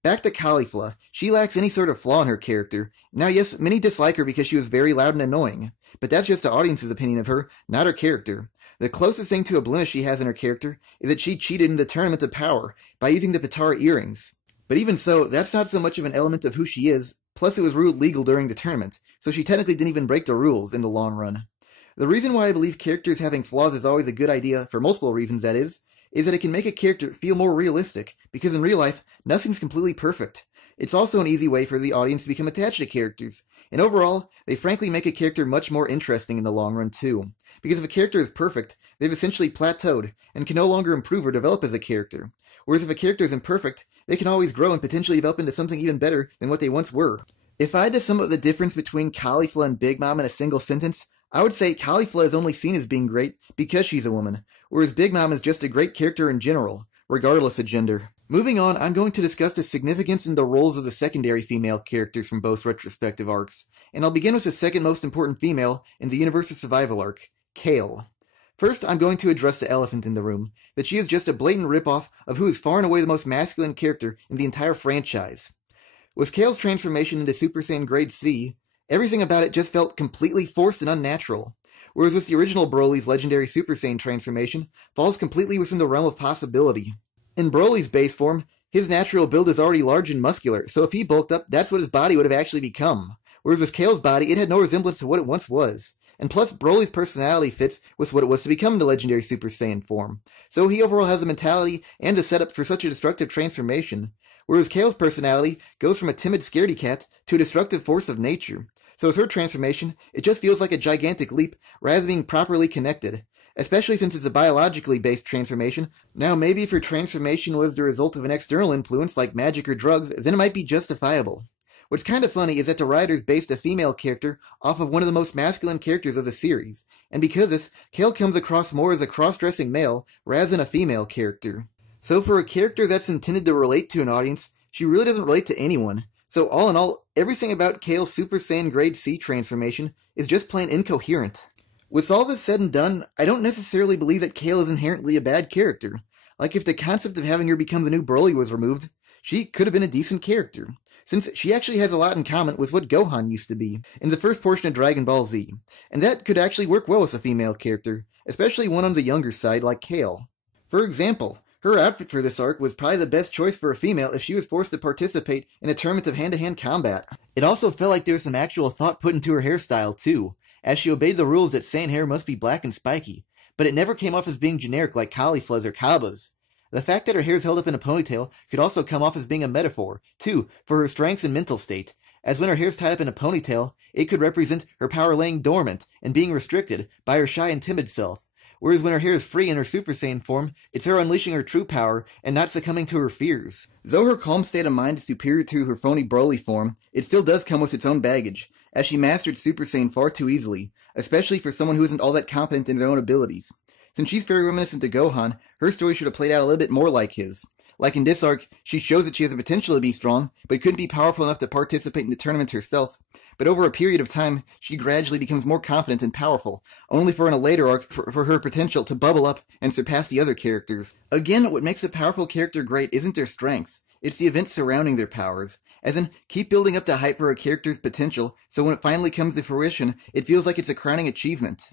Back to Caulifla, she lacks any sort of flaw in her character. Now yes, many dislike her because she was very loud and annoying, but that's just the audience's opinion of her, not her character. The closest thing to a blemish she has in her character is that she cheated in the Tournament of Power by using the Patara earrings. But even so, that's not so much of an element of who she is, plus it was ruled legal during the tournament, so she technically didn't even break the rules in the long run. The reason why I believe characters having flaws is always a good idea, for multiple reasons that is that it can make a character feel more realistic, because in real life, nothing's completely perfect. It's also an easy way for the audience to become attached to characters, and overall, they frankly make a character much more interesting in the long run too. Because if a character is perfect, they've essentially plateaued, and can no longer improve or develop as a character. Whereas if a character is imperfect, they can always grow and potentially develop into something even better than what they once were. If I had to sum up the difference between Caulifla and Big Mom in a single sentence, I would say Caulifla is only seen as being great because she's a woman, whereas Big Mom is just a great character in general, regardless of gender. Moving on, I'm going to discuss the significance and the roles of the secondary female characters from both retrospective arcs, and I'll begin with the second most important female in the Universe's Survival arc, Kale. First, I'm going to address the elephant in the room, that she is just a blatant ripoff of who is far and away the most masculine character in the entire franchise. With Kale's transformation into Super Saiyan Grade C, everything about it just felt completely forced and unnatural, whereas with the original Broly's legendary Super Saiyan transformation falls completely within the realm of possibility. In Broly's base form, his natural build is already large and muscular, so if he bulked up, that's what his body would have actually become. Whereas with Kale's body, it had no resemblance to what it once was. And plus, Broly's personality fits with what it was to become the legendary Super Saiyan form. So he overall has the mentality and the setup for such a destructive transformation. Whereas Kale's personality goes from a timid scaredy cat to a destructive force of nature. So as her transformation, it just feels like a gigantic leap rather than being properly connected. Especially since it's a biologically based transformation. Now maybe if her transformation was the result of an external influence like magic or drugs, then it might be justifiable. What's kind of funny is that the writers based a female character off of one of the most masculine characters of the series, and because of this, Kale comes across more as a cross-dressing male rather than a female character. So for a character that's intended to relate to an audience, she really doesn't relate to anyone. So all in all, everything about Kale's Super Saiyan Grade C transformation is just plain incoherent. With all this said and done, I don't necessarily believe that Kale is inherently a bad character. Like if the concept of having her become the new Broly was removed, she could have been a decent character, since she actually has a lot in common with what Gohan used to be in the first portion of Dragon Ball Z, and that could actually work well with a female character, especially one on the younger side like Kale. For example, her outfit for this arc was probably the best choice for a female if she was forced to participate in a tournament of hand-to-hand combat. It also felt like there was some actual thought put into her hairstyle too, as she obeyed the rules that Saiyan hair must be black and spiky, but it never came off as being generic like Caulifla's or Cabba's. The fact that her hair is held up in a ponytail could also come off as being a metaphor, too, for her strengths and mental state, as when her hair is tied up in a ponytail, it could represent her power laying dormant and being restricted by her shy and timid self, whereas when her hair is free in her Super Saiyan form, it's her unleashing her true power and not succumbing to her fears. Though her calm state of mind is superior to her phony Broly form, it still does come with its own baggage, as she mastered Super Saiyan far too easily, especially for someone who isn't all that confident in their own abilities. Since she's very reminiscent to Gohan, her story should have played out a little bit more like his. Like in this arc, she shows that she has the potential to be strong, but couldn't be powerful enough to participate in the tournament herself. But over a period of time, she gradually becomes more confident and powerful, only for in a later arc for her potential to bubble up and surpass the other characters. Again, what makes a powerful character great isn't their strengths, it's the events surrounding their powers. As in, keep building up the hype for a character's potential, so when it finally comes to fruition, it feels like it's a crowning achievement.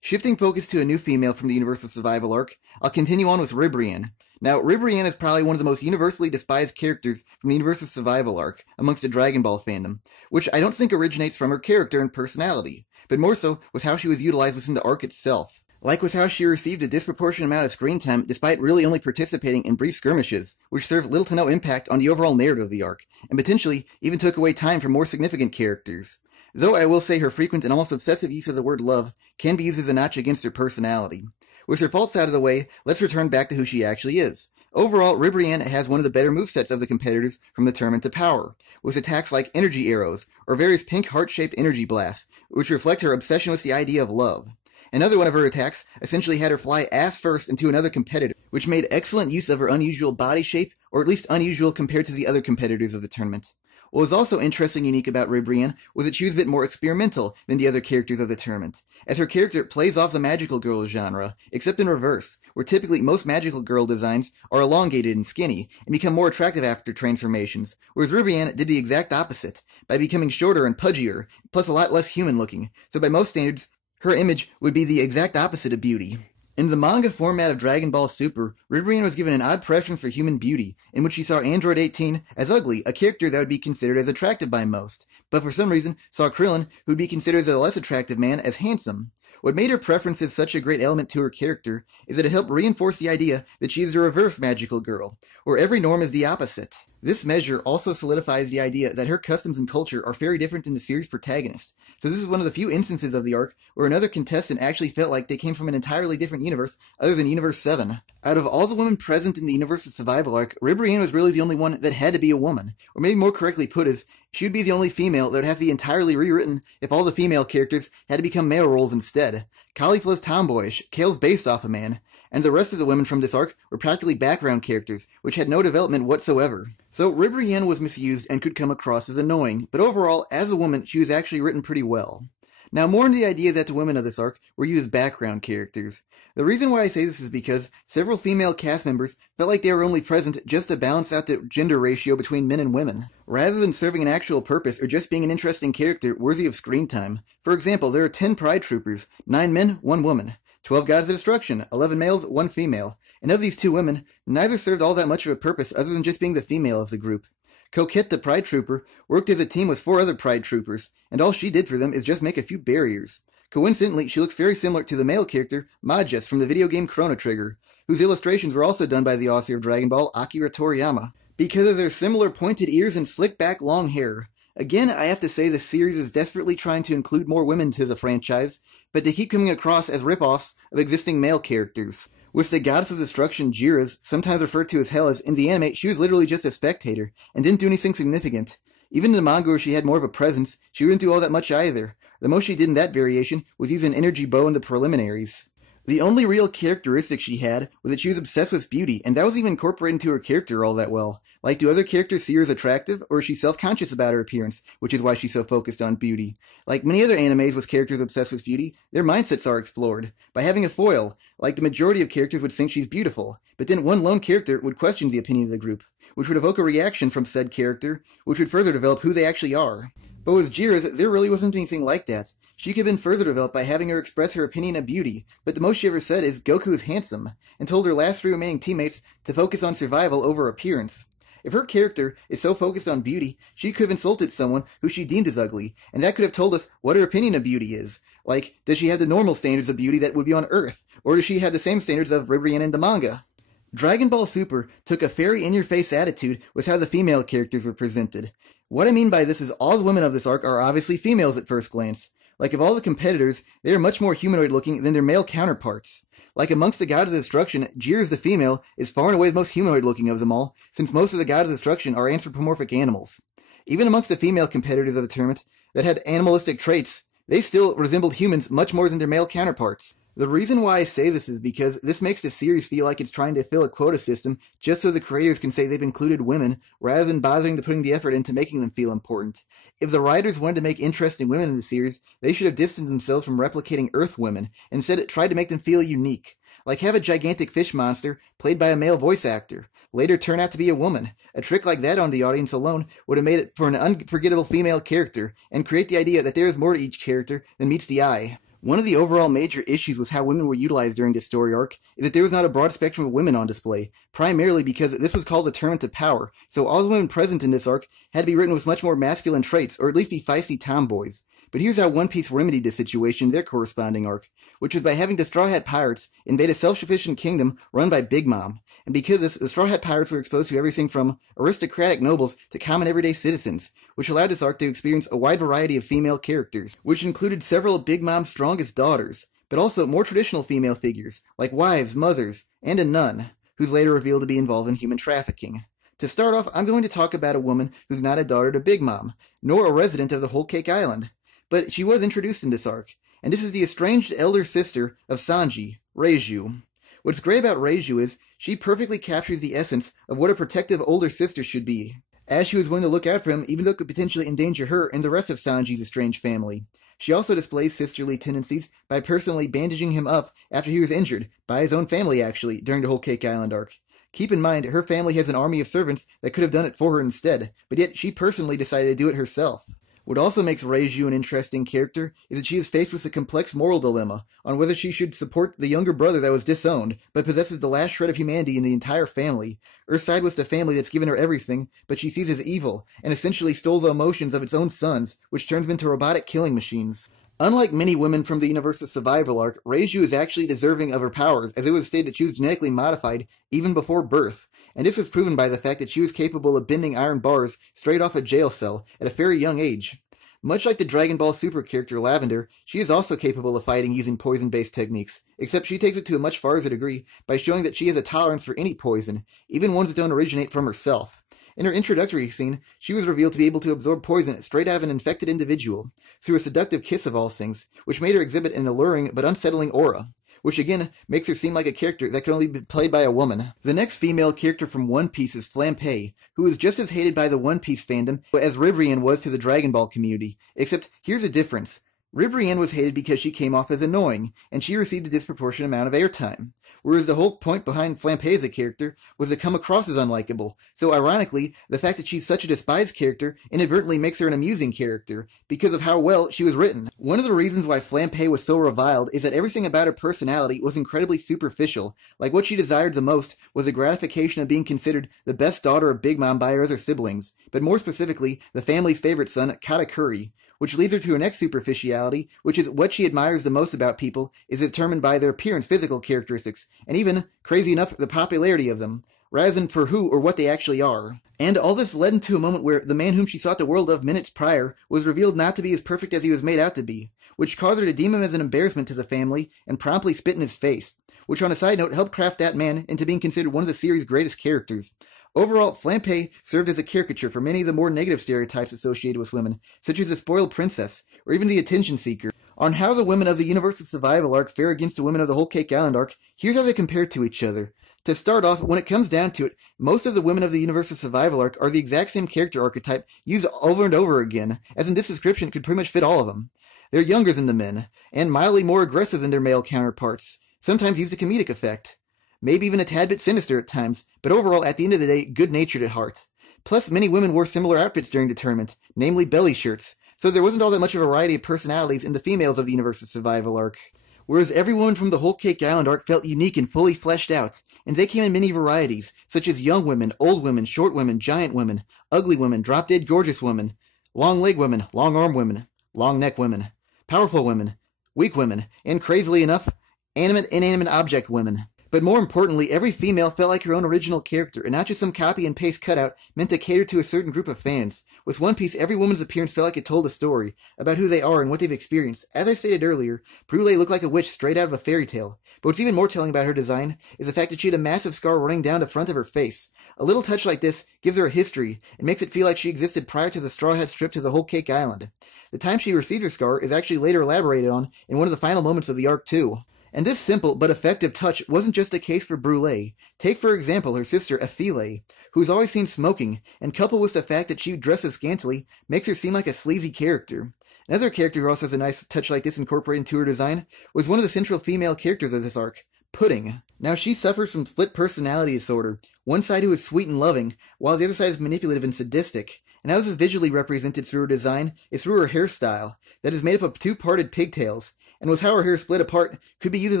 Shifting focus to a new female from the Universal Survival arc, I'll continue on with Ribrianne. Now, Ribrianne is probably one of the most universally despised characters from the Universal Survival arc amongst the Dragon Ball fandom, which I don't think originates from her character and personality, but more so with how she was utilized within the arc itself. Like with how she received a disproportionate amount of screen time despite really only participating in brief skirmishes, which served little to no impact on the overall narrative of the arc, and potentially even took away time from more significant characters. Though I will say her frequent and almost obsessive use of the word love can be used as a notch against her personality. With her faults out of the way, let's return back to who she actually is. Overall, Ribrianne has one of the better movesets of the competitors from the tournament to power, with attacks like energy arrows, or various pink heart-shaped energy blasts, which reflect her obsession with the idea of love. Another one of her attacks essentially had her fly ass first into another competitor, which made excellent use of her unusual body shape, or at least unusual compared to the other competitors of the tournament. What was also interesting and unique about Ribrianne was that she was a bit more experimental than the other characters of the tournament, as her character plays off the magical girl genre, except in reverse, where typically most magical girl designs are elongated and skinny, and become more attractive after transformations, whereas Ribrianne did the exact opposite, by becoming shorter and pudgier, plus a lot less human looking, so by most standards, her image would be the exact opposite of beauty. In the manga format of Dragon Ball Super, Ribrianne was given an odd preference for human beauty, in which she saw Android 18 as ugly, a character that would be considered as attractive by most, but for some reason saw Krillin, who would be considered as a less attractive man, as handsome. What made her preferences such a great element to her character is that it helped reinforce the idea that she is the reverse magical girl, where every norm is the opposite. This measure also solidifies the idea that her customs and culture are very different than the series' protagonist, so this is one of the few instances of the arc where another contestant actually felt like they came from an entirely different universe other than Universe 7. Out of all the women present in the Universal Survival arc, Ribrianne was really the only one that had to be a woman, or maybe more correctly put is, she would be the only female that would have to be entirely rewritten if all the female characters had to become male roles instead. Caulifla's tomboyish, Kale's based off a man, and the rest of the women from this arc were practically background characters, which had no development whatsoever. So Ribrianne was misused and could come across as annoying, but overall, as a woman, she was actually written pretty well. Now more on the idea that the women of this arc were used as background characters. The reason why I say this is because several female cast members felt like they were only present just to balance out the gender ratio between men and women, rather than serving an actual purpose or just being an interesting character worthy of screen time. For example, there are 10 Pride Troopers, 9 men, 1 woman, 12 Gods of Destruction, 11 males, 1 female, and of these 2 women, neither served all that much of a purpose other than just being the female of the group. Coquette, the Pride Trooper, worked as a team with 4 other Pride Troopers, and all she did for them is just make a few barriers. Coincidentally, she looks very similar to the male character, Magus, from the video game Chrono Trigger, whose illustrations were also done by the author of Dragon Ball, Akira Toriyama, because of their similar pointed ears and slick back long hair. Again, I have to say the series is desperately trying to include more women to the franchise, but they keep coming across as rip-offs of existing male characters. With the Goddess of Destruction, Gira, sometimes referred to as Hellas, in the anime, she was literally just a spectator, and didn't do anything significant. Even in the manga where she had more of a presence, she wouldn't do all that much either. The most she did in that variation was use an energy bow in the preliminaries. The only real characteristic she had was that she was obsessed with beauty, and that was even incorporated into her character all that well. Like, do other characters see her as attractive, or is she self-conscious about her appearance, which is why she's so focused on beauty? Like many other animes with characters obsessed with beauty, their mindsets are explored. By having a foil, like the majority of characters would think she's beautiful, but then one lone character would question the opinion of the group, which would evoke a reaction from said character, which would further develop who they actually are. But with Gira, there really wasn't anything like that. She could have been further developed by having her express her opinion of beauty, but the most she ever said is Goku is handsome, and told her last 3 remaining teammates to focus on survival over appearance. If her character is so focused on beauty, she could have insulted someone who she deemed as ugly, and that could have told us what her opinion of beauty is. Like, does she have the normal standards of beauty that would be on Earth, or does she have the same standards of Ribrian in the manga? Dragon Ball Super took a very in-your-face attitude with how the female characters were presented. What I mean by this is all the women of this arc are obviously females at first glance. Like, of all the competitors, they are much more humanoid-looking than their male counterparts. Like, amongst the Gods of Destruction, Gira, the female, is far and away the most humanoid-looking of them all, since most of the Gods of Destruction are anthropomorphic animals. Even amongst the female competitors of the tournament that had animalistic traits, they still resembled humans much more than their male counterparts. The reason why I say this is because this makes the series feel like it's trying to fill a quota system just so the creators can say they've included women, rather than bothering to putting the effort into making them feel important. If the writers wanted to make interesting women in the series, they should have distanced themselves from replicating Earth women, and instead tried to make them feel unique. Like have a gigantic fish monster, played by a male voice actor, later turn out to be a woman. A trick like that on the audience alone would have made it for an unforgettable female character, and create the idea that there is more to each character than meets the eye. One of the overall major issues with how women were utilized during this story arc is that there was not a broad spectrum of women on display, primarily because this was called a tournament of power, so all the women present in this arc had to be written with much more masculine traits, or at least be feisty tomboys. But here's how One Piece remedied this situation in their corresponding arc, which was by having the Straw Hat Pirates invade a self-sufficient kingdom run by Big Mom. And because of this, the Straw Hat Pirates were exposed to everything from aristocratic nobles to common everyday citizens, which allowed this arc to experience a wide variety of female characters, which included several of Big Mom's strongest daughters, but also more traditional female figures, like wives, mothers, and a nun, who's later revealed to be involved in human trafficking. To start off, I'm going to talk about a woman who's not a daughter to Big Mom, nor a resident of the Whole Cake Island, but she was introduced in this arc, and this is the estranged elder sister of Sanji, Reiju. What's great about Reiju is she perfectly captures the essence of what a protective older sister should be, as she was willing to look out for him even though it could potentially endanger her and the rest of Sanji's estranged family. She also displays sisterly tendencies by personally bandaging him up after he was injured, by his own family actually, during the Whole Cake Island arc. Keep in mind, her family has an army of servants that could have done it for her instead, but yet she personally decided to do it herself. What also makes Reiju an interesting character is that she is faced with a complex moral dilemma on whether she should support the younger brother that was disowned, but possesses the last shred of humanity in the entire family, or side with the family that's given her everything, but she sees as evil, and essentially steals the emotions of its own sons, which turns them into robotic killing machines. Unlike many women from the Universe's survival arc, Reiju is actually deserving of her powers, as it was stated that she was genetically modified even before birth. And this was proven by the fact that she was capable of bending iron bars straight off a jail cell at a very young age. Much like the Dragon Ball Super character Lavender, she is also capable of fighting using poison-based techniques, except she takes it to a much farther degree by showing that she has a tolerance for any poison, even ones that don't originate from herself. In her introductory scene, she was revealed to be able to absorb poison straight out of an infected individual, through a seductive kiss of all things, which made her exhibit an alluring but unsettling aura, which again makes her seem like a character that can only be played by a woman. The next female character from One Piece is Flampe, who is just as hated by the One Piece fandom as Ribrian was to the Dragon Ball community, except here's a difference. Ribrianne was hated because she came off as annoying, and she received a disproportionate amount of airtime, whereas the whole point behind Flampé as a character was to come across as unlikable, so ironically, the fact that she's such a despised character inadvertently makes her an amusing character, because of how well she was written. One of the reasons why Flampé was so reviled is that everything about her personality was incredibly superficial, like what she desired the most was the gratification of being considered the best daughter of Big Mom by her other siblings, but more specifically, the family's favorite son, Katakuri, which leads her to her next superficiality, which is what she admires the most about people is determined by their appearance, physical characteristics, and even, crazy enough, the popularity of them, rather than for who or what they actually are. And all this led into a moment where the man whom she thought the world of minutes prior was revealed not to be as perfect as he was made out to be, which caused her to deem him as an embarrassment to the family and promptly spit in his face, which on a side note helped craft that man into being considered one of the series' greatest characters. Overall, Flampé served as a caricature for many of the more negative stereotypes associated with women, such as the spoiled princess, or even the attention seeker. On how the women of the Universal Survival arc fare against the women of the Whole Cake Island arc, here's how they compare to each other. To start off, when it comes down to it, most of the women of the Universal Survival arc are the exact same character archetype used over and over again, as in this description could pretty much fit all of them. They're younger than the men, and mildly more aggressive than their male counterparts, sometimes used a comedic effect. Maybe even a tad bit sinister at times, but overall, at the end of the day, good-natured at heart. Plus, many women wore similar outfits during the tournament, namely belly shirts, so there wasn't all that much of a variety of personalities in the females of the Universal Survival arc. Whereas every woman from the Whole Cake Island arc felt unique and fully fleshed out, and they came in many varieties, such as young women, old women, short women, giant women, ugly women, drop-dead gorgeous women, long-leg women, long-arm women, long-neck women, powerful women, weak women, and crazily enough, animate, inanimate object women. But more importantly, every female felt like her own original character, and not just some copy and paste cutout meant to cater to a certain group of fans. With One Piece, every woman's appearance felt like it told a story about who they are and what they've experienced. As I stated earlier, Brule looked like a witch straight out of a fairy tale. But what's even more telling about her design is the fact that she had a massive scar running down the front of her face. A little touch like this gives her a history and makes it feel like she existed prior to the Straw Hat trip to the Whole Cake Island. The time she received her scar is actually later elaborated on in one of the final moments of the arc too. And this simple but effective touch wasn't just a case for Brule. Take for example her sister Aphile, who's always seen smoking, and coupled with the fact that she dresses scantily, makes her seem like a sleazy character. Another character who also has a nice touch like this incorporated into her design was one of the central female characters of this arc, Pudding. Now she suffers from split personality disorder, one side who is sweet and loving, while the other side is manipulative and sadistic. And how this is visually represented through her design is through her hairstyle, that is made up of two-parted pigtails, and was how her hair split apart could be used as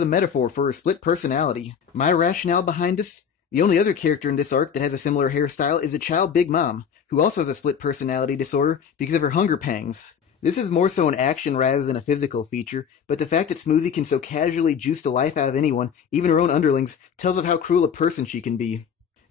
a metaphor for her split personality. My rationale behind this? The only other character in this arc that has a similar hairstyle is the child Big Mom, who also has a split personality disorder because of her hunger pangs. This is more so an action rather than a physical feature, but the fact that Smoothie can so casually juice the life out of anyone, even her own underlings, tells of how cruel a person she can be.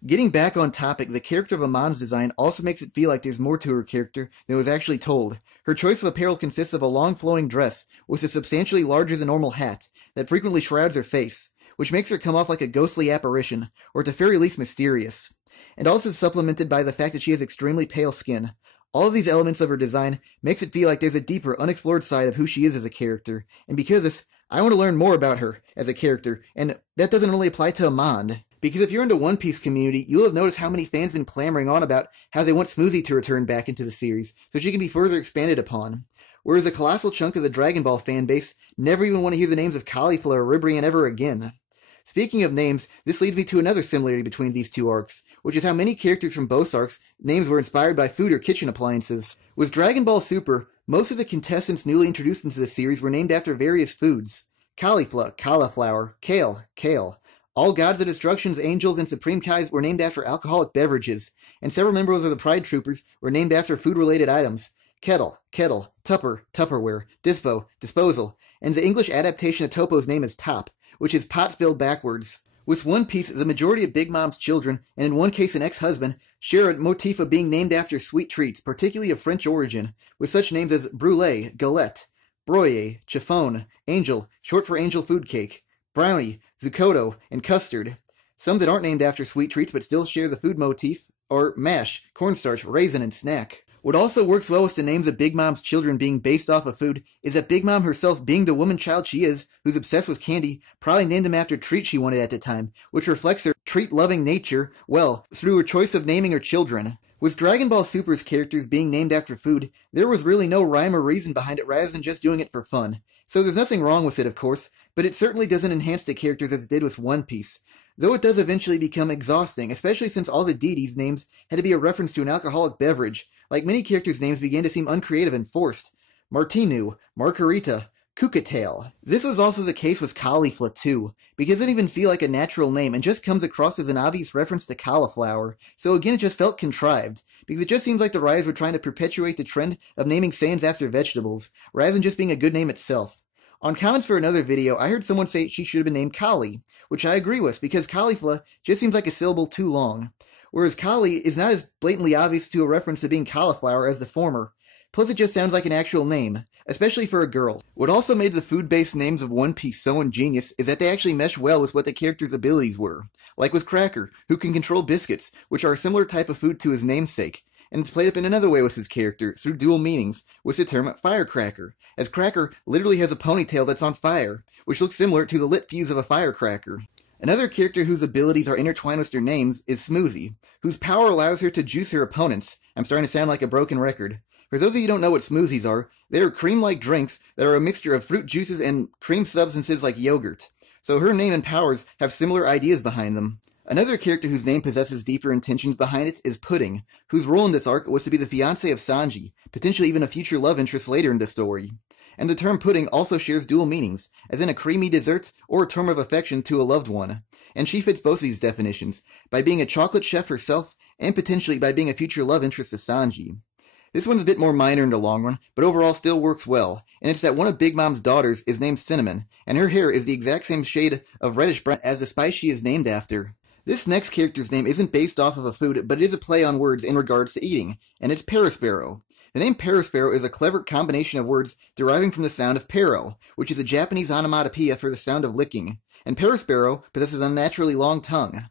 Getting back on topic, the character of Amon's design also makes it feel like there's more to her character than was actually told. Her choice of apparel consists of a long flowing dress with a substantially larger than normal hat that frequently shrouds her face, which makes her come off like a ghostly apparition, or at the very least mysterious. And also supplemented by the fact that she has extremely pale skin. All of these elements of her design makes it feel like there's a deeper, unexplored side of who she is as a character, and because of this, I want to learn more about her as a character, and that doesn't only apply to Amon. Because if you're in the One Piece community, you'll have noticed how many fans have been clamoring on about how they want Smoothie to return back into the series, so she can be further expanded upon. Whereas a colossal chunk of the Dragon Ball fanbase never even want to hear the names of Cauliflower or Ribrianne ever again. Speaking of names, this leads me to another similarity between these two arcs, which is how many characters from both arcs' names were inspired by food or kitchen appliances. With Dragon Ball Super, most of the contestants newly introduced into the series were named after various foods. Cauliflower, kale. All gods of destructions, angels, and supreme kais were named after alcoholic beverages, and several members of the Pride Troopers were named after food-related items. Kettle, Tupperware, disposal, and the English adaptation of Topo's name is Top, which is pot spelled backwards. With One Piece, the majority of Big Mom's children, and in one case an ex-husband, share a motif of being named after sweet treats, particularly of French origin, with such names as Brule, Galette, Broyer, Chiffon, Angel, short for Angel Food Cake, Brownie, Zucotto, and Custard. Some that aren't named after sweet treats but still share the food motif are Mash, Cornstarch, Raisin, and Snack. What also works well with the names of Big Mom's children being based off of food is that Big Mom herself, being the woman child she is, who's obsessed with candy, probably named them after treats she wanted at the time, which reflects her treat-loving nature, well, through her choice of naming her children. With Dragon Ball Super's characters being named after food, there was really no rhyme or reason behind it rather than just doing it for fun. So there's nothing wrong with it, of course, but it certainly doesn't enhance the characters as it did with One Piece. Though it does eventually become exhausting, especially since all the deities' names had to be a reference to an alcoholic beverage, like many characters' names began to seem uncreative and forced. Martinu, Margarita, Kukatail. This was also the case with Caulifla too, because it didn't even feel like a natural name and just comes across as an obvious reference to cauliflower, so again it just felt contrived, because it just seems like the writers were trying to perpetuate the trend of naming Saiyans after vegetables, rather than just being a good name itself. On comments for another video, I heard someone say she should have been named Kali, which I agree with, because Caulifla just seems like a syllable too long, whereas Kali is not as blatantly obvious to a reference to being cauliflower as the former. Plus it just sounds like an actual name, especially for a girl. What also made the food-based names of One Piece so ingenious is that they actually mesh well with what the character's abilities were. Like with Cracker, who can control biscuits, which are a similar type of food to his namesake. And it's played up in another way with his character, through dual meanings, with the term Firecracker, as Cracker literally has a ponytail that's on fire, which looks similar to the lit fuse of a firecracker. Another character whose abilities are intertwined with their names is Smoothie, whose power allows her to juice her opponents. I'm starting to sound like a broken record. For those of you who don't know what smoothies are, they are cream-like drinks that are a mixture of fruit juices and cream substances like yogurt. So her name and powers have similar ideas behind them. Another character whose name possesses deeper intentions behind it is Pudding, whose role in this arc was to be the fiancé of Sanji, potentially even a future love interest later in the story. And the term pudding also shares dual meanings, as in a creamy dessert or a term of affection to a loved one. And she fits both of these definitions, by being a chocolate chef herself, and potentially by being a future love interest to Sanji. This one's a bit more minor in the long run, but overall still works well, and it's that one of Big Mom's daughters is named Cinnamon, and her hair is the exact same shade of reddish brown as the spice she is named after. This next character's name isn't based off of a food, but it is a play on words in regards to eating, and it's Parasparrow. The name Parasparrow is a clever combination of words deriving from the sound of paro, which is a Japanese onomatopoeia for the sound of licking, and Parasparrow possesses an unnaturally long tongue.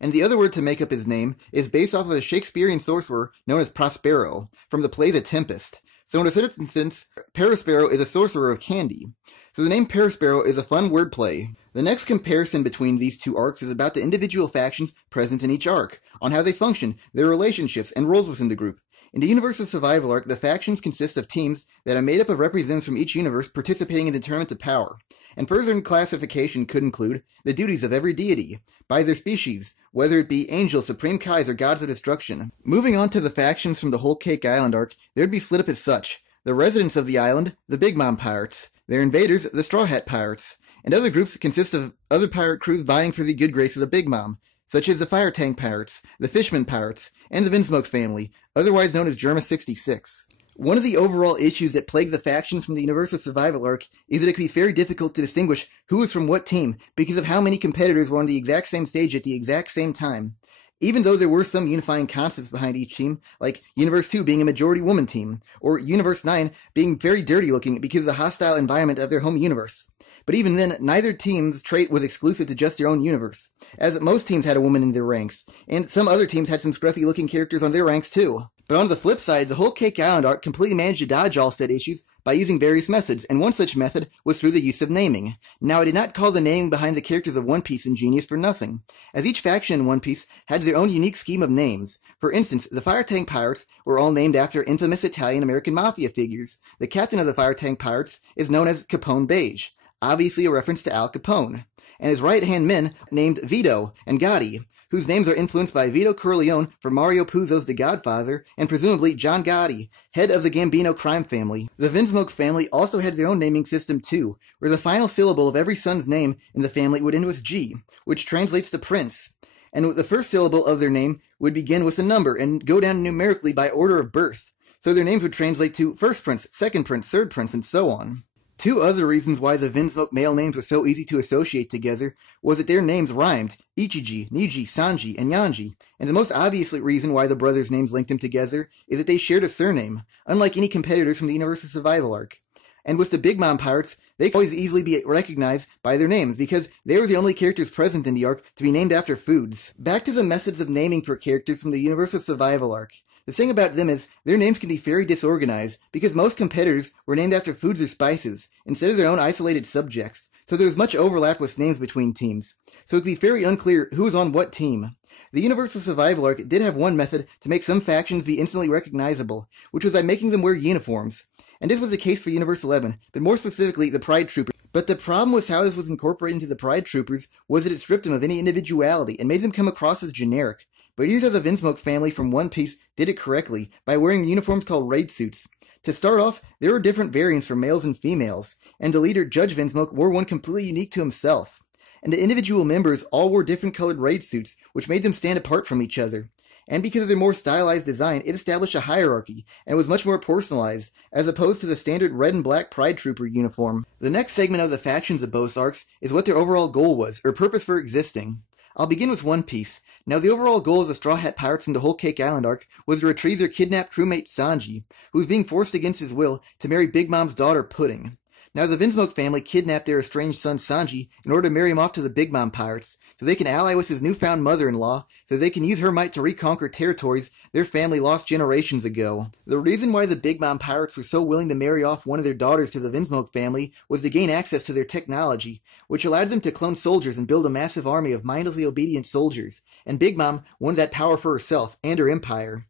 And the other word to make up his name is based off of a Shakespearean sorcerer known as Prospero, from the play The Tempest. So in a certain sense, Parasparrow is a sorcerer of candy. So the name Parasparrow is a fun wordplay. The next comparison between these two arcs is about the individual factions present in each arc, on how they function, their relationships, and roles within the group. In the Universe's Survival arc, the factions consist of teams that are made up of representatives from each universe participating in the Tournament of Power. And further in classification could include the duties of every deity, by their species, whether it be angels, supreme kais, or gods of destruction. Moving on to the factions from the Whole Cake Island arc, they would be split up as such. The residents of the island, the Big Mom Pirates. Their invaders, the Straw Hat Pirates. And other groups consist of other pirate crews vying for the good graces of Big Mom, such as the Fire Tank Pirates, the Fishman Pirates, and the Vinsmoke family, otherwise known as Germa 66. One of the overall issues that plagues the factions from the Universal Survival arc is that it can be very difficult to distinguish who is from what team because of how many competitors were on the exact same stage at the exact same time. Even though there were some unifying concepts behind each team, like Universe 2 being a majority woman team, or Universe 9 being very dirty looking because of the hostile environment of their home universe. But even then, neither team's trait was exclusive to just their own universe, as most teams had a woman in their ranks, and some other teams had some scruffy looking characters on their ranks too. But on the flip side, the Whole Cake Island arc completely managed to dodge all said issues by using various methods, and one such method was through the use of naming. Now, I did not call the naming behind the characters of One Piece ingenious for nothing, as each faction in One Piece had their own unique scheme of names. For instance, the Fire Tank Pirates were all named after infamous Italian-American mafia figures. The captain of the Fire Tank Pirates is known as Capone Beige, obviously a reference to Al Capone, and his right-hand men named Vito and Gotti, whose names are influenced by Vito Corleone from Mario Puzo's The Godfather, and presumably John Gotti, head of the Gambino crime family. The Vinsmoke family also had their own naming system too, where the final syllable of every son's name in the family would end with G, which translates to prince, and the first syllable of their name would begin with a number and go down numerically by order of birth, so their names would translate to first prince, second prince, third prince, and so on. Two other reasons why the Vinsmoke male names were so easy to associate together was that their names rhymed, Ichiji, Niji, Sanji, and Yanji, and the most obvious reason why the brothers' names linked them together is that they shared a surname, unlike any competitors from the Universal Survival arc. And with the Big Mom Pirates, they could always easily be recognized by their names, because they were the only characters present in the arc to be named after foods. Back to the methods of naming for characters from the Universal Survival arc. The thing about them is, their names can be very disorganized, because most competitors were named after foods or spices, instead of their own isolated subjects, so there was much overlap with names between teams, so it could be very unclear who was on what team. The Universal Survival Arc did have one method to make some factions be instantly recognizable, which was by making them wear uniforms. And this was the case for Universe 11, but more specifically the Pride Troopers. But the problem with how this was incorporated into the Pride Troopers was that it stripped them of any individuality and made them come across as generic. But here's how the Vinsmoke family from One Piece did it correctly, by wearing uniforms called raid suits. To start off, there were different variants for males and females, and the leader, Judge Vinsmoke, wore one completely unique to himself. And the individual members all wore different colored raid suits, which made them stand apart from each other. And because of their more stylized design, it established a hierarchy, and was much more personalized, as opposed to the standard red and black Pride Trooper uniform. The next segment of the factions of both arcs is what their overall goal was, or purpose for existing. I'll begin with One Piece. Now, the overall goal of the Straw Hat Pirates in the Whole Cake Island arc was to retrieve their kidnapped crewmate Sanji, who was being forced against his will to marry Big Mom's daughter Pudding. Now, the Vinsmoke family kidnapped their estranged son Sanji in order to marry him off to the Big Mom Pirates, so they can ally with his newfound mother-in-law, so they can use her might to reconquer territories their family lost generations ago. The reason why the Big Mom Pirates were so willing to marry off one of their daughters to the Vinsmoke family was to gain access to their technology, which allowed them to clone soldiers and build a massive army of mindlessly obedient soldiers, and Big Mom wanted that power for herself and her empire.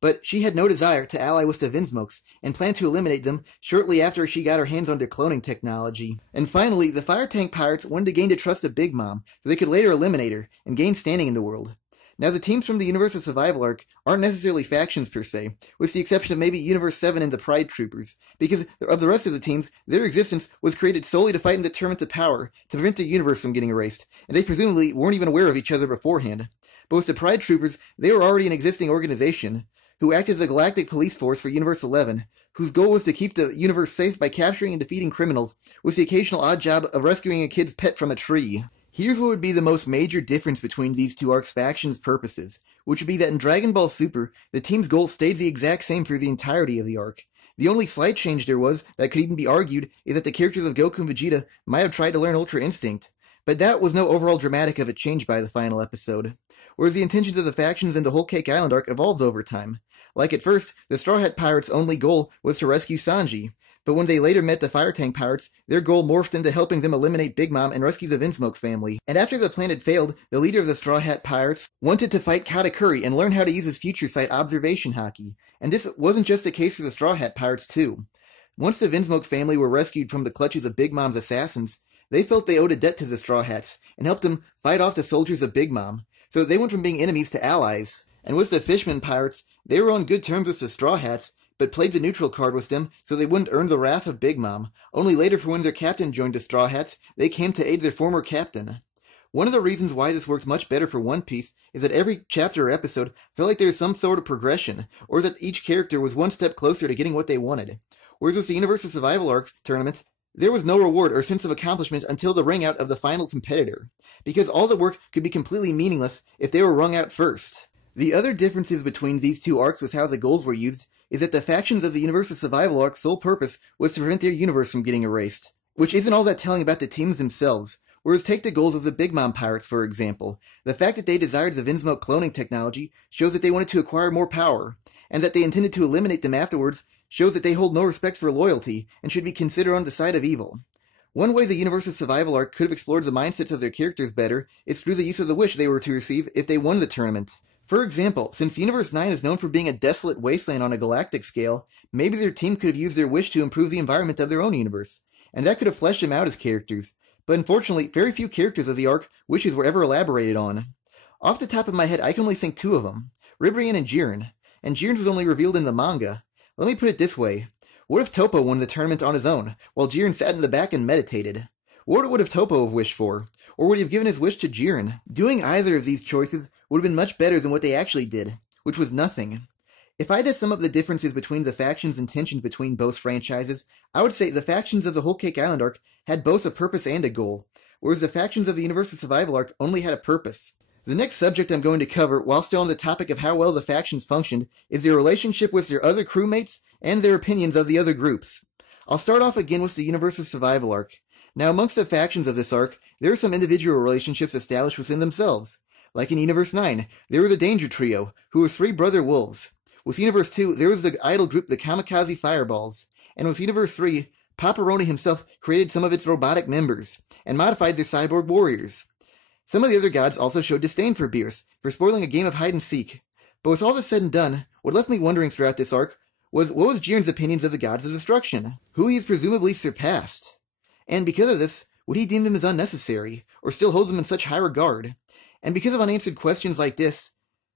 But she had no desire to ally with the Vinsmokes, and planned to eliminate them shortly after she got her hands on their cloning technology. And finally, the Fire Tank Pirates wanted to gain the trust of Big Mom, so they could later eliminate her, and gain standing in the world. Now, the teams from the Universal Survival Arc aren't necessarily factions per se, with the exception of maybe Universe 7 and the Pride Troopers, because of the rest of the teams, their existence was created solely to fight and determine the power, to prevent the universe from getting erased, and they presumably weren't even aware of each other beforehand. But with the Pride Troopers, they were already an existing organization, who acted as a galactic police force for Universe 11, whose goal was to keep the universe safe by capturing and defeating criminals, with the occasional odd job of rescuing a kid's pet from a tree. Here's what would be the most major difference between these two arcs' factions' purposes, which would be that in Dragon Ball Super, the team's goal stayed the exact same through the entirety of the arc. The only slight change there was, that could even be argued, is that the characters of Goku and Vegeta might have tried to learn Ultra Instinct, but that was no overall dramatic of a change by the final episode. Whereas the intentions of the factions in the Whole Cake Island arc evolved over time. Like at first, the Straw Hat Pirates' only goal was to rescue Sanji, but when they later met the Fire Tank Pirates, their goal morphed into helping them eliminate Big Mom and rescue the Vinsmoke family. And after the plan had failed, the leader of the Straw Hat Pirates wanted to fight Katakuri and learn how to use his future sight observation haki. And this wasn't just the case for the Straw Hat Pirates too. Once the Vinsmoke family were rescued from the clutches of Big Mom's assassins, they felt they owed a debt to the Straw Hats, and helped them fight off the soldiers of Big Mom. So they went from being enemies to allies. And with the Fishman Pirates, they were on good terms with the Straw Hats, but played the neutral card with them so they wouldn't earn the wrath of Big Mom. Only later, for when their captain joined the Straw Hats, they came to aid their former captain. One of the reasons why this works much better for One Piece is that every chapter or episode felt like there was some sort of progression, or that each character was one step closer to getting what they wanted. Whereas with the Universal Survival Arcs tournament, there was no reward or sense of accomplishment until the ring out of the final competitor, because all the work could be completely meaningless if they were wrung out first. The other differences between these two arcs was how the goals were used, is that the factions of the Universal Survival Arc's sole purpose was to prevent their universe from getting erased, which isn't all that telling about the teams themselves. Whereas take the goals of the Big Mom Pirates, for example. The fact that they desired the Vinsmoke cloning technology shows that they wanted to acquire more power, and that they intended to eliminate them afterwards shows that they hold no respect for loyalty and should be considered on the side of evil. One way the Universal Survival Arc could have explored the mindsets of their characters better is through the use of the wish they were to receive if they won the tournament. For example, since Universe 9 is known for being a desolate wasteland on a galactic scale, maybe their team could have used their wish to improve the environment of their own universe, and that could have fleshed them out as characters. But unfortunately, very few characters of the arc wishes were ever elaborated on. Off the top of my head, I can only think two of them, Ribrian and Jiren, and Jiren's was only revealed in the manga. Let me put it this way. What if Topo won the tournament on his own, while Jiren sat in the back and meditated? What would have Topo have wished for? Or would he have given his wish to Jiren? Doing either of these choices would have been much better than what they actually did, which was nothing. If I had to sum up the differences between the factions and tensions between both franchises, I would say the factions of the Whole Cake Island arc had both a purpose and a goal, whereas the factions of the Universal Survival arc only had a purpose. The next subject I'm going to cover, while still on the topic of how well the factions functioned, is their relationship with their other crewmates and their opinions of the other groups. I'll start off again with the Universal Survival arc. Now, amongst the factions of this arc, there are some individual relationships established within themselves. Like in Universe 9, there were the Danger Trio, who were three brother wolves. With Universe 2, there was the idol group the Kamikaze Fireballs. And with Universe 3, Paparoni himself created some of its robotic members, and modified their cyborg warriors. Some of the other gods also showed disdain for Beerus for spoiling a game of hide-and-seek. But with all this said and done, what left me wondering throughout this arc was what was Jiren's opinions of the gods of destruction, who he has presumably surpassed. And because of this, would he deem them as unnecessary, or still holds them in such high regard? And because of unanswered questions like this,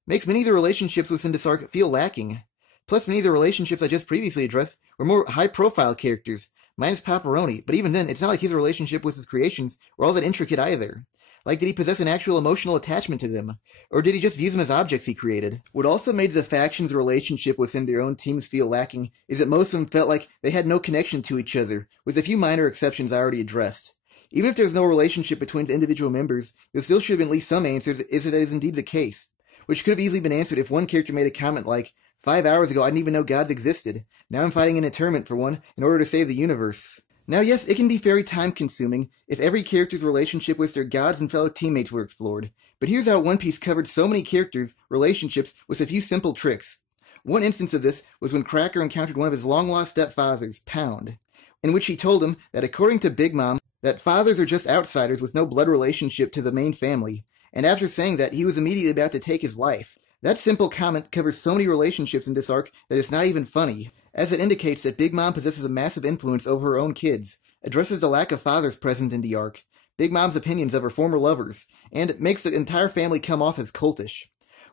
makes many of the relationships within this arc feel lacking. Plus, many of the relationships I just previously addressed were more high-profile characters, minus Paparoni, but even then, it's not like his relationship with his creations were all that intricate either. Like, did he possess an actual emotional attachment to them? Or did he just view them as objects he created? What also made the factions' relationship within their own teams feel lacking is that most of them felt like they had no connection to each other, with a few minor exceptions I already addressed. Even if there's no relationship between the individual members, there still should have been at least some answers if that is indeed the case, which could have easily been answered if one character made a comment like, 5 hours ago I didn't even know gods existed, now I'm fighting in a tournament for one in order to save the universe. Now yes, it can be very time-consuming if every character's relationship with their gods and fellow teammates were explored, but here's how One Piece covered so many characters' relationships with a few simple tricks. One instance of this was when Cracker encountered one of his long-lost stepfathers, Pound, in which he told him that according to Big Mom, that fathers are just outsiders with no blood relationship to the main family, and after saying that, he was immediately about to take his life. That simple comment covers so many relationships in this arc that it's not even funny, as it indicates that Big Mom possesses a massive influence over her own kids, addresses the lack of fathers present in the arc, Big Mom's opinions of her former lovers, and makes the entire family come off as cultish.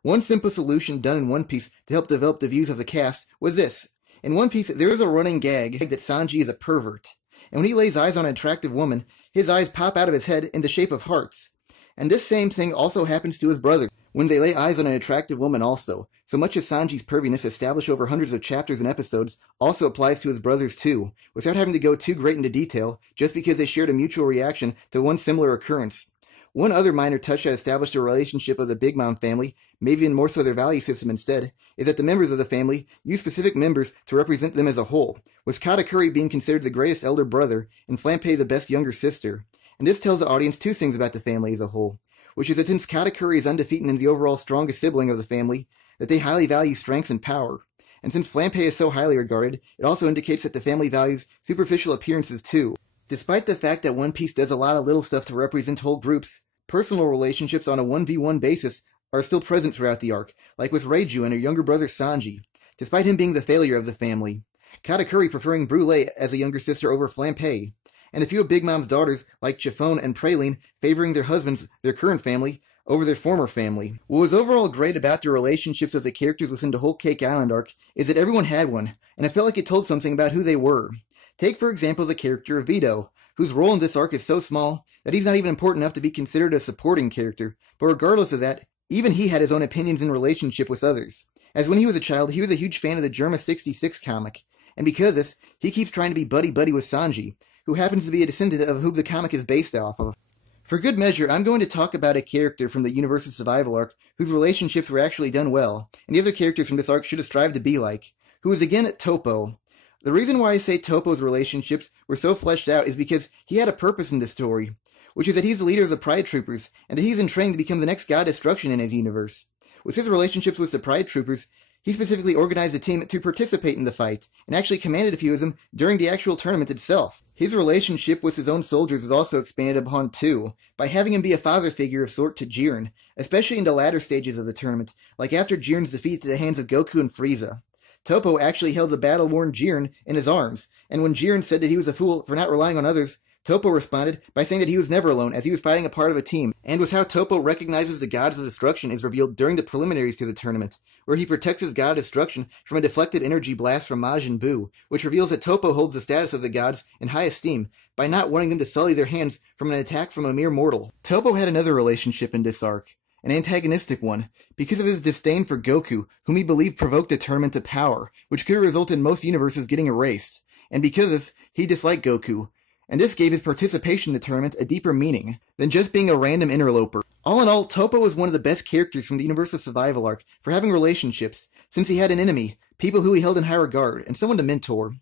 One simple solution done in One Piece to help develop the views of the cast was this. In One Piece, there is a running gag that Sanji is a pervert, and when he lays eyes on an attractive woman, his eyes pop out of his head in the shape of hearts. And this same thing also happens to his brother when they lay eyes on an attractive woman also, so much as Sanji's perviness established over hundreds of chapters and episodes also applies to his brothers too, without having to go too great into detail, just because they shared a mutual reaction to one similar occurrence. One other minor touch that established a relationship of the Big Mom family, maybe even more so their value system instead, is that the members of the family use specific members to represent them as a whole, with Katakuri being considered the greatest elder brother and Flampe the best younger sister. And this tells the audience two things about the family as a whole, which is that since Katakuri is undefeated and the overall strongest sibling of the family, that they highly value strength and power. And since Flampe is so highly regarded, it also indicates that the family values superficial appearances too. Despite the fact that One Piece does a lot of little stuff to represent whole groups, personal relationships on a 1v1 basis are still present throughout the arc, like with Reiju and her younger brother Sanji, despite him being the failure of the family. Katakuri preferring Brule as a younger sister over Flampe, and a few of Big Mom's daughters, like Chiffon and Praline, favoring their husbands, their current family, over their former family. What was overall great about the relationships of the characters within the whole Cake Island arc is that everyone had one, and it felt like it told something about who they were. Take for example the character of Vito, whose role in this arc is so small that he's not even important enough to be considered a supporting character, but regardless of that, even he had his own opinions in relationship with others. As when he was a child, he was a huge fan of the Germa 66 comic, and because of this, he keeps trying to be buddy-buddy with Sanji, who happens to be a descendant of who the comic is based off of. For good measure, I'm going to talk about a character from the Universe's Survival arc whose relationships were actually done well, and the other characters from this arc should have strived to be like, who is again Topo. The reason why I say Topo's relationships were so fleshed out is because he had a purpose in this story, which is that he's the leader of the Pride Troopers, and that he's in training to become the next God Destruction in his universe. With his relationships with the Pride Troopers, he specifically organized a team to participate in the fight, and actually commanded a few of them during the actual tournament itself. His relationship with his own soldiers was also expanded upon too, by having him be a father figure of sort to Jiren, especially in the latter stages of the tournament, like after Jiren's defeat at the hands of Goku and Frieza. Topo actually held the battle-worn Jiren in his arms, and when Jiren said that he was a fool for not relying on others, Topo responded by saying that he was never alone, as he was fighting a part of a team, and was how Topo recognizes the gods of destruction is revealed during the preliminaries to the tournament, where he protects his god of destruction from a deflected energy blast from Majin Buu, which reveals that Topo holds the status of the gods in high esteem, by not wanting them to sully their hands from an attack from a mere mortal. Topo had another relationship in this arc, an antagonistic one, because of his disdain for Goku, whom he believed provoked the tournament to power, which could have resulted in most universes getting erased, and because of this, he disliked Goku, and this gave his participation in the tournament a deeper meaning than just being a random interloper. All in all, Topo was one of the best characters from the Universal Survival arc for having relationships, since he had an enemy, people who he held in high regard, and someone to mentor.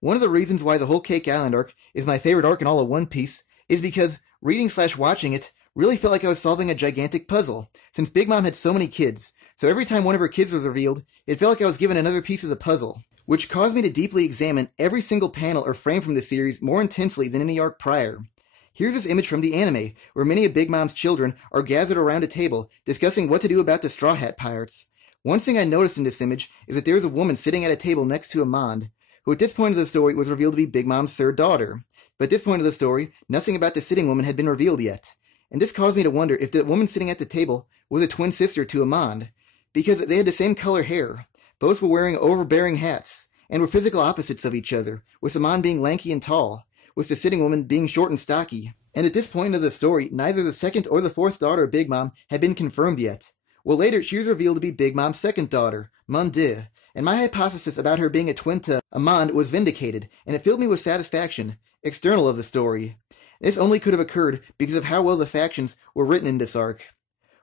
One of the reasons why the whole Cake Island arc is my favorite arc in all of One Piece is because reading/watching it really felt like I was solving a gigantic puzzle, since Big Mom had so many kids, so every time one of her kids was revealed, it felt like I was given another piece of the puzzle, which caused me to deeply examine every single panel or frame from the series more intensely than any arc prior. Here's this image from the anime, where many of Big Mom's children are gathered around a table, discussing what to do about the Straw Hat Pirates. One thing I noticed in this image is that there is a woman sitting at a table next to Amand, who at this point of the story was revealed to be Big Mom's third daughter. But at this point of the story, nothing about the sitting woman had been revealed yet. And this caused me to wonder if the woman sitting at the table was a twin sister to Amand, because they had the same color hair. Both were wearing overbearing hats, and were physical opposites of each other, with Amand being lanky and tall, with the sitting woman being short and stocky. And at this point of the story, neither the second or the fourth daughter of Big Mom had been confirmed yet. Well, later, she was revealed to be Big Mom's second daughter, Monde, and my hypothesis about her being a twin to Amand was vindicated, and it filled me with satisfaction, external of the story. This only could have occurred because of how well the factions were written in this arc.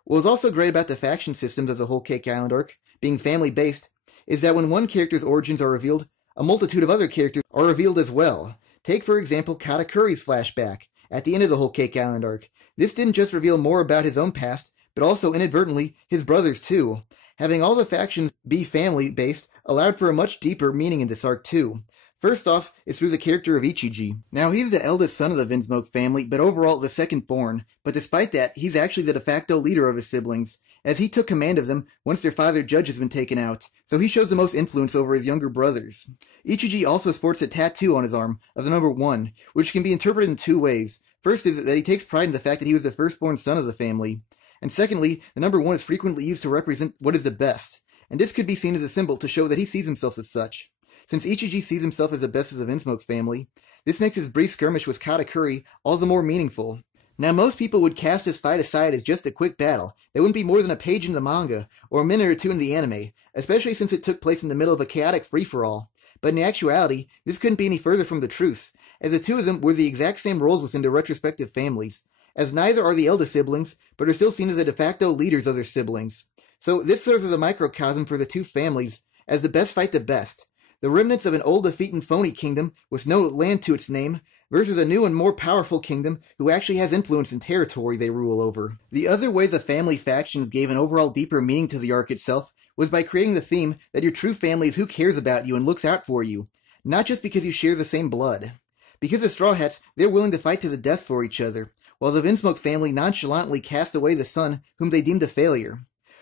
What was also great about the faction systems of the Whole Cake Island arc, being family-based, is that when one character's origins are revealed, a multitude of other characters are revealed as well. Take, for example, Katakuri's flashback at the end of the Whole Cake Island arc. This didn't just reveal more about his own past, but also inadvertently his brothers too. Having all the factions be family-based allowed for a much deeper meaning in this arc too. First off is through the character of Ichiji. Now, he's the eldest son of the Vinsmoke family, but overall the second born. But despite that, he's actually the de facto leader of his siblings, as he took command of them once their father Judge has been taken out, so he shows the most influence over his younger brothers. Ichiji also sports a tattoo on his arm of the number 1, which can be interpreted in two ways. First is that he takes pride in the fact that he was the firstborn son of the family. And secondly, the number 1 is frequently used to represent what is the best, and this could be seen as a symbol to show that he sees himself as such. Since Ichiji sees himself as the best of the Vinsmoke family, this makes his brief skirmish with Katakuri all the more meaningful. Now, most people would cast this fight aside as just a quick battle that wouldn't be more than a page in the manga, or a minute or two in the anime, especially since it took place in the middle of a chaotic free-for-all. But in actuality, this couldn't be any further from the truth, as the two of them were the exact same roles within their retrospective families, as neither are the eldest siblings, but are still seen as the de facto leaders of their siblings. So this serves as a microcosm for the two families, as the best fight the best. The remnants of an old defeated phony kingdom with no land to its name, versus a new and more powerful kingdom who actually has influence in territory they rule over. The other way the family factions gave an overall deeper meaning to the arc itself was by creating the theme that your true family is who cares about you and looks out for you, not just because you share the same blood. Because the Straw Hats, they're willing to fight to the death for each other, while the Vinsmoke family nonchalantly cast away the son whom they deemed a failure.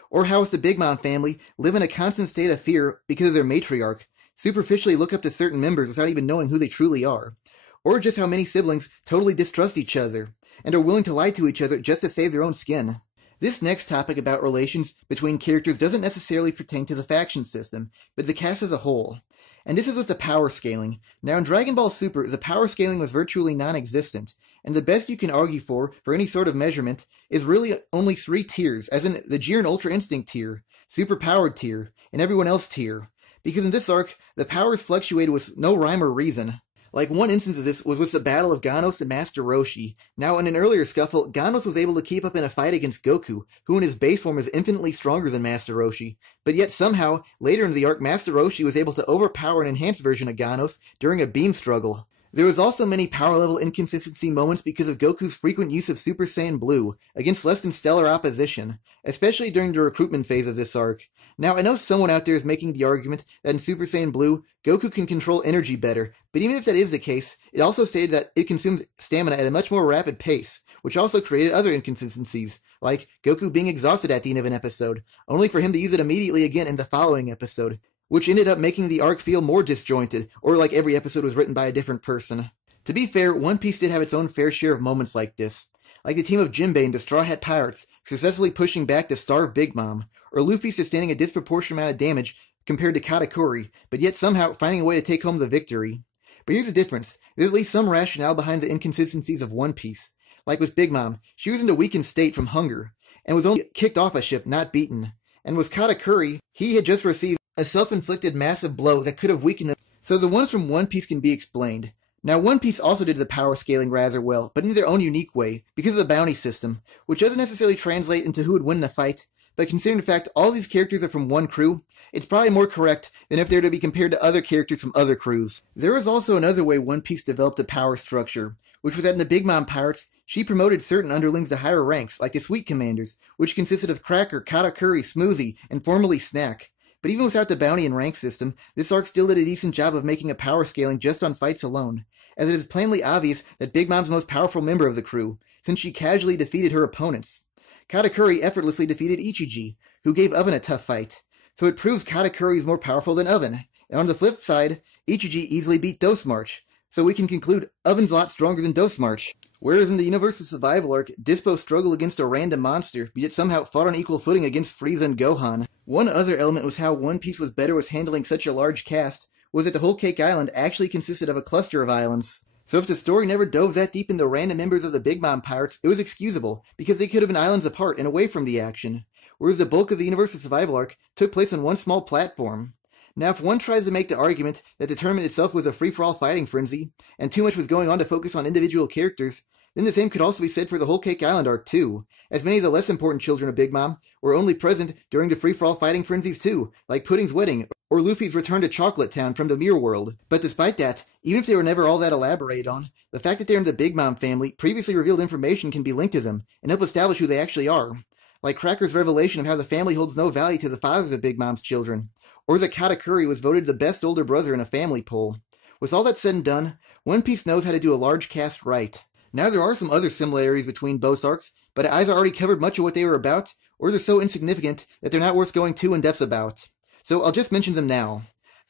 Or how the Big Mom family live in a constant state of fear because of their matriarch, superficially look up to certain members without even knowing who they truly are. Or just how many siblings totally distrust each other, and are willing to lie to each other just to save their own skin. This next topic about relations between characters doesn't necessarily pertain to the faction system, but the cast as a whole. And this is with the power scaling. Now in Dragon Ball Super, the power scaling was virtually non-existent, and the best you can argue for any sort of measurement is really only 3 tiers, as in the Jiren Ultra Instinct tier, Super Powered tier, and everyone else tier. Because in this arc, the powers fluctuated with no rhyme or reason. Like one instance of this was with the battle of Ganos and Master Roshi. Now in an earlier scuffle, Ganos was able to keep up in a fight against Goku, who in his base form is infinitely stronger than Master Roshi. But yet somehow, later in the arc, Master Roshi was able to overpower an enhanced version of Ganos during a beam struggle. There was also many power level inconsistency moments because of Goku's frequent use of Super Saiyan Blue against less than stellar opposition, especially during the recruitment phase of this arc. Now, I know someone out there is making the argument that in Super Saiyan Blue, Goku can control energy better, but even if that is the case, it also stated that it consumes stamina at a much more rapid pace, which also created other inconsistencies, like Goku being exhausted at the end of an episode, only for him to use it immediately again in the following episode, which ended up making the arc feel more disjointed, or like every episode was written by a different person. To be fair, One Piece did have its own fair share of moments like this, like the team of Jinbei and the Straw Hat Pirates successfully pushing back to starve Big Mom, or Luffy sustaining a disproportionate amount of damage compared to Katakuri, but yet somehow finding a way to take home the victory. But here's the difference. There's at least some rationale behind the inconsistencies of One Piece. Like with Big Mom, she was in a weakened state from hunger, and was only kicked off a ship, not beaten. And with Katakuri, he had just received a self-inflicted massive blow that could have weakened him. So the ones from One Piece can be explained. Now, One Piece also did the power scaling rather well, but in their own unique way, because of the bounty system, which doesn't necessarily translate into who would win in a fight, but considering the fact all these characters are from one crew, it's probably more correct than if they were to be compared to other characters from other crews. There was also another way One Piece developed the power structure, which was that in the Big Mom Pirates, she promoted certain underlings to higher ranks, like the Sweet Commanders, which consisted of Cracker, Katakuri, Smoothie, and formerly Snack. but even without the bounty and rank system, this arc still did a decent job of making a power scaling just on fights alone, as it is plainly obvious that Big Mom's the most powerful member of the crew, since she casually defeated her opponents. Katakuri effortlessly defeated Ichiji, who gave Oven a tough fight, so it proves Katakuri is more powerful than Oven, and on the flip side, Ichiji easily beat Dosmarch, so we can conclude Oven's a lot stronger than Dosmarch. Whereas in the Universal Survival arc, Dispo struggled against a random monster, but yet somehow fought on equal footing against Frieza and Gohan. One other element was how One Piece was better with handling such a large cast, was that the whole Cake Island actually consisted of a cluster of islands. So if the story never dove that deep into random members of the Big Mom Pirates, it was excusable, because they could have been islands apart and away from the action. Whereas the bulk of the Universal Survival arc took place on one small platform. Now, if one tries to make the argument that the tournament itself was a free-for-all fighting frenzy, and too much was going on to focus on individual characters, then the same could also be said for the whole Cake Island arc too, as many of the less important children of Big Mom were only present during the free-for-all fighting frenzies too, like Pudding's wedding, or Luffy's return to Chocolate Town from the Mirror World. But despite that, even if they were never all that elaborated on, the fact that they're in the Big Mom family, previously revealed information can be linked to them, and help establish who they actually are. Like Cracker's revelation of how the family holds no value to the fathers of Big Mom's children, or that Katakuri was voted the best older brother in a family poll. With all that said and done, One Piece knows how to do a large cast right. Now there are some other similarities between both arcs, but I've already covered much of what they were about, or they're so insignificant that they're not worth going too in-depth about. So I'll just mention them now.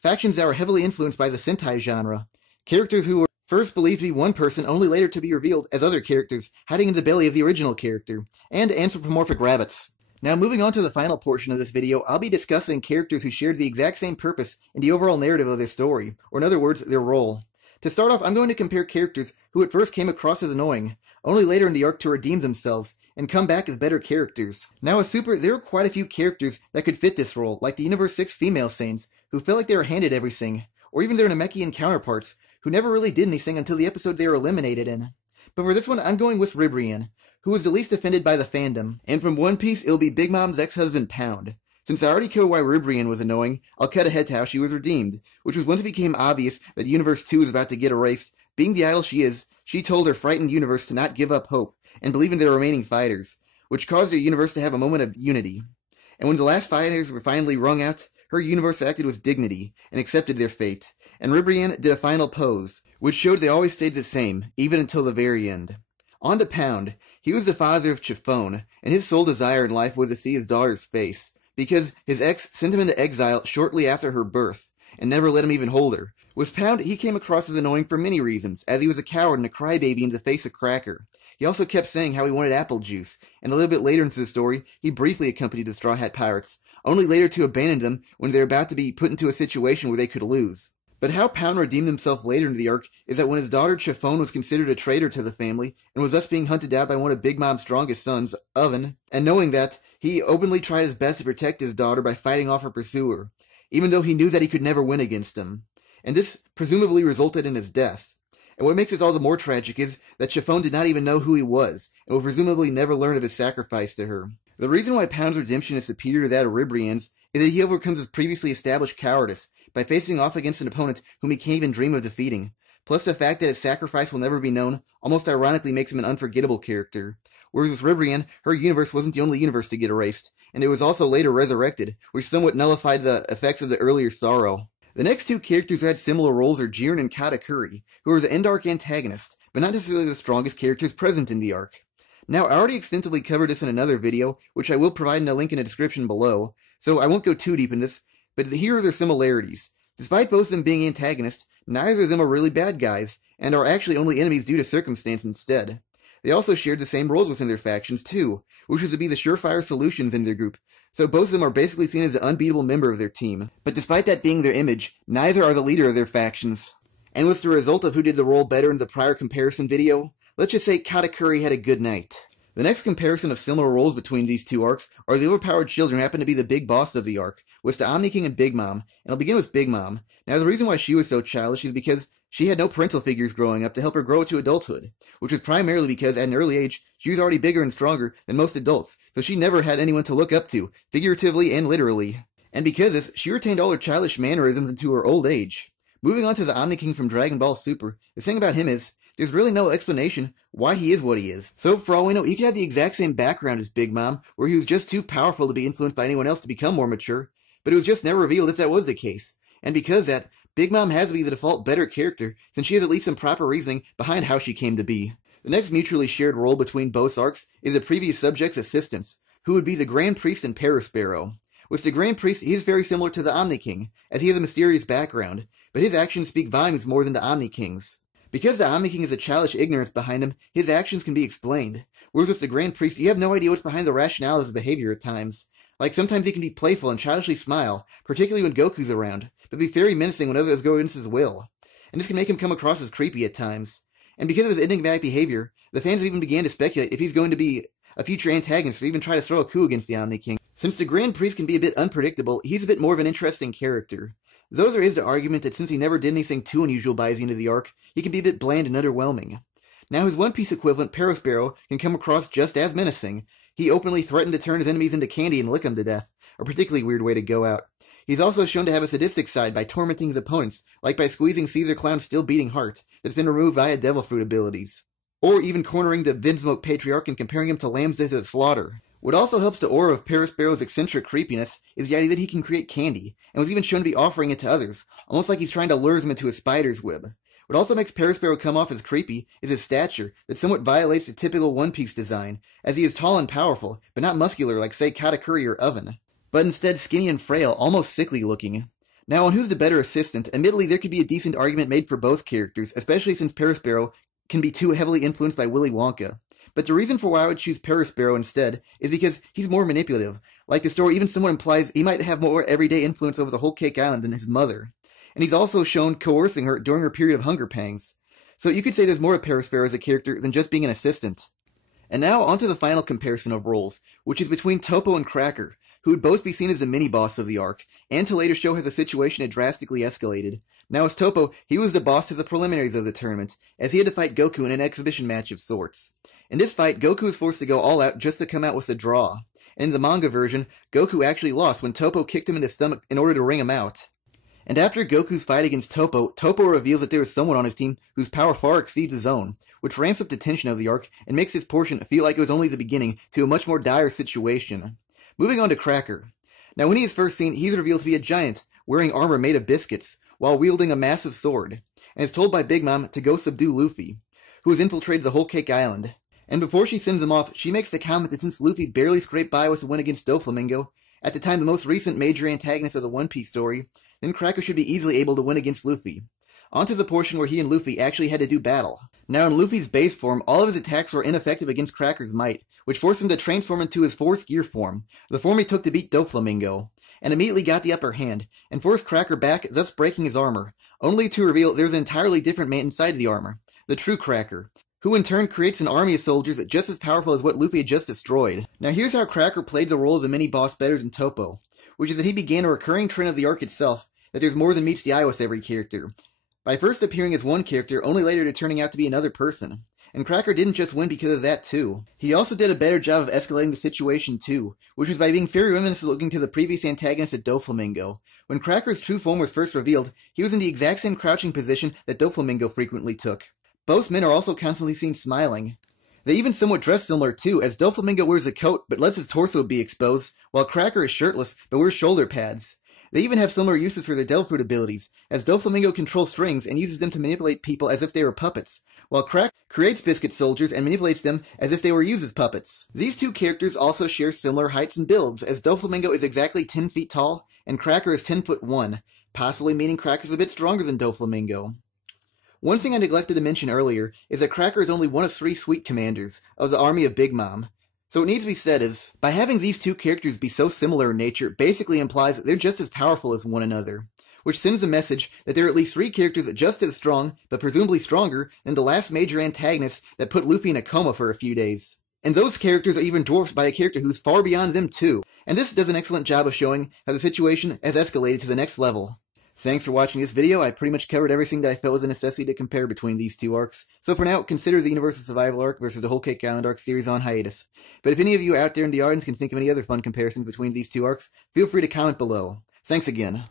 Factions that were heavily influenced by the Sentai genre. Characters who were first believed to be one person, only later to be revealed as other characters, hiding in the belly of the original character. And anthropomorphic rabbits. Now moving on to the final portion of this video, I'll be discussing characters who shared the exact same purpose in the overall narrative of their story, or in other words, their role. To start off, I'm going to compare characters who at first came across as annoying, only later in the arc to redeem themselves, and come back as better characters. Now as Super, there are quite a few characters that could fit this role, like the Universe 6 female Saiyans, who felt like they were handed everything, or even their Namekian counterparts, who never really did anything until the episode they were eliminated in. But for this one, I'm going with Ribrian, who was the least offended by the fandom, and from One Piece, it'll be Big Mom's ex-husband Pound. Since I already covered why Ribrian was annoying, I'll cut ahead to how she was redeemed, which was once it became obvious that Universe 2 was about to get erased. Being the idol she is, she told her frightened universe to not give up hope, and believe in their remaining fighters, which caused her universe to have a moment of unity. And when the last fighters were finally wrung out, her universe acted with dignity, and accepted their fate, and Ribrian did a final pose, which showed they always stayed the same, even until the very end. On to Pound. He was the father of Chiffon, and his sole desire in life was to see his daughter's face, because his ex sent him into exile shortly after her birth, and never let him even hold her. With Pound, he came across as annoying for many reasons, as he was a coward and a crybaby in the face of Cracker. He also kept saying how he wanted apple juice, and a little bit later into the story, he briefly accompanied the Straw Hat Pirates, only later to abandon them when they were about to be put into a situation where they could lose. But how Pound redeemed himself later in the arc is that when his daughter Chiffon was considered a traitor to the family, and was thus being hunted down by one of Big Mom's strongest sons, Oven, and knowing that, he openly tried his best to protect his daughter by fighting off her pursuer, even though he knew that he could never win against him. And this presumably resulted in his death. And what makes this all the more tragic is that Chiffon did not even know who he was, and will presumably never learn of his sacrifice to her. The reason why Pound's redemption is superior to that of Ribrian's is that he overcomes his previously established cowardice by facing off against an opponent whom he can't even dream of defeating. Plus the fact that his sacrifice will never be known almost ironically makes him an unforgettable character. Whereas with Ribrian, her universe wasn't the only universe to get erased, and it was also later resurrected, which somewhat nullified the effects of the earlier sorrow. The next two characters who had similar roles are Jiren and Katakuri, who are the end arc antagonists, but not necessarily the strongest characters present in the arc. Now, I already extensively covered this in another video, which I will provide in a link in the description below, so I won't go too deep in this, but here are their similarities. Despite both of them being antagonists, neither of them are really bad guys, and are actually only enemies due to circumstance instead. They also shared the same roles within their factions too, which was to be the surefire solutions in their group, so both of them are basically seen as the unbeatable member of their team. But despite that being their image, neither are the leader of their factions. And what's the result of who did the role better in the prior comparison video? Let's just say Katakuri had a good night. The next comparison of similar roles between these two arcs are the overpowered children who happen to be the big boss of the arc, was to Omni King and Big Mom, and I'll begin with Big Mom. Now the reason why she was so childish is because she had no parental figures growing up to help her grow to adulthood, which was primarily because at an early age, she was already bigger and stronger than most adults, so she never had anyone to look up to, figuratively and literally. And because of this, she retained all her childish mannerisms into her old age. Moving on to the Omni King from Dragon Ball Super, the thing about him is, there's really no explanation why he is what he is. So for all we know, he could have the exact same background as Big Mom, where he was just too powerful to be influenced by anyone else to become more mature, but it was just never revealed if that was the case. And because that, Big Mom has to be the default better character, since she has at least some proper reasoning behind how she came to be. The next mutually shared role between both arcs is the previous subject's assistants, who would be the Grand Priest and Barrow. With the Grand Priest, he is very similar to the Omni King, as he has a mysterious background, but his actions speak volumes more than the Omni King's. Because the Omni King has a childish ignorance behind him, his actions can be explained, whereas with the Grand Priest, you have no idea what's behind the rationale of his behavior at times. Like, sometimes he can be playful and childishly smile, particularly when Goku's around, but be very menacing when others go against his will. And this can make him come across as creepy at times. And because of his enigmatic behavior, the fans even began to speculate if he's going to be a future antagonist or even try to throw a coup against the Omni King. Since the Grand Priest can be a bit unpredictable, he's a bit more of an interesting character. Though there is the argument that since he never did anything too unusual by the end of the arc, he can be a bit bland and underwhelming. Now his One Piece equivalent, Barrow, can come across just as menacing. He openly threatened to turn his enemies into candy and lick them to death, a particularly weird way to go out. He's also shown to have a sadistic side by tormenting his opponents, like by squeezing Caesar Clown's still beating heart that's been removed via Devil Fruit abilities. Or even cornering the Vinsmoke Patriarch and comparing him to lambs to slaughter. What also helps the aura of Barrow's eccentric creepiness is the idea that he can create candy, and was even shown to be offering it to others, almost like he's trying to lure them into a spider's web. What also makes Barrow come off as creepy is his stature, that somewhat violates the typical One Piece design, as he is tall and powerful, but not muscular like, say, Katakuri or Oven, but instead skinny and frail, almost sickly looking. Now, on who's the better assistant, admittedly there could be a decent argument made for both characters, especially since Barrow can be too heavily influenced by Willy Wonka. But the reason for why I would choose Barrow instead is because he's more manipulative. Like the story even somewhat implies, he might have more everyday influence over the whole Cake Island than his mother. And he's also shown coercing her during her period of hunger pangs. So you could say there's more of Barrow as a character than just being an assistant. And now onto the final comparison of roles, which is between Topo and Cracker, who would both be seen as the mini-boss of the arc, and to later show how the situation had drastically escalated. Now as Topo, he was the boss to the preliminaries of the tournament, as he had to fight Goku in an exhibition match of sorts. In this fight, Goku was forced to go all out just to come out with a draw. And in the manga version, Goku actually lost when Topo kicked him in the stomach in order to ring him out. And after Goku's fight against Topo, Topo reveals that there is someone on his team whose power far exceeds his own, which ramps up the tension of the arc and makes his portion feel like it was only the beginning to a much more dire situation. Moving on to Cracker. Now when he is first seen, he's revealed to be a giant, wearing armor made of biscuits, while wielding a massive sword, and is told by Big Mom to go subdue Luffy, who has infiltrated the whole Cake Island. And before she sends him off, she makes the comment that since Luffy barely scraped by with a win against Doflamingo, at the time the most recent major antagonist of the One Piece story, then Cracker should be easily able to win against Luffy. Onto the portion where he and Luffy actually had to do battle. Now in Luffy's base form, all of his attacks were ineffective against Cracker's might, which forced him to transform into his Force Gear form, the form he took to beat Doflamingo, and immediately got the upper hand, and forced Cracker back, thus breaking his armor, only to reveal there's an entirely different man inside the armor, the true Cracker, who in turn creates an army of soldiers just as powerful as what Luffy had just destroyed. Now here's how Cracker played the role as a mini-boss better than Topo, which is that he began a recurring trend of the arc itself, that there's more than meets the eye with every character, by first appearing as one character, only later to turning out to be another person. And Cracker didn't just win because of that too. He also did a better job of escalating the situation too, which was by being very reminiscent looking to the previous antagonist at Doflamingo. When Cracker's true form was first revealed, he was in the exact same crouching position that Doflamingo frequently took. Both men are also constantly seen smiling. They even somewhat dress similar too, as Doflamingo wears a coat but lets his torso be exposed, while Cracker is shirtless but wears shoulder pads. They even have similar uses for their Devil Fruit abilities, as Doflamingo controls strings and uses them to manipulate people as if they were puppets, while Cracker creates biscuit soldiers and manipulates them as if they were used as puppets. These two characters also share similar heights and builds, as Doflamingo is exactly 10 feet tall, and Cracker is 10'1", possibly meaning Cracker's a bit stronger than Doflamingo. One thing I neglected to mention earlier is that Cracker is only one of 3 Sweet Commanders of the army of Big Mom. So what needs to be said is, by having these two characters be so similar in nature basically implies that they're just as powerful as one another, which sends a message that there are at least 3 characters just as strong, but presumably stronger, than the last major antagonist that put Luffy in a coma for a few days. And those characters are even dwarfed by a character who's far beyond them too, and this does an excellent job of showing how the situation has escalated to the next level. Thanks for watching this video. I pretty much covered everything that I felt was a necessity to compare between these two arcs. So for now, consider the Universal Survival arc versus the Whole Cake Island arc series on hiatus. But if any of you out there in the audience can think of any other fun comparisons between these two arcs, feel free to comment below. Thanks again.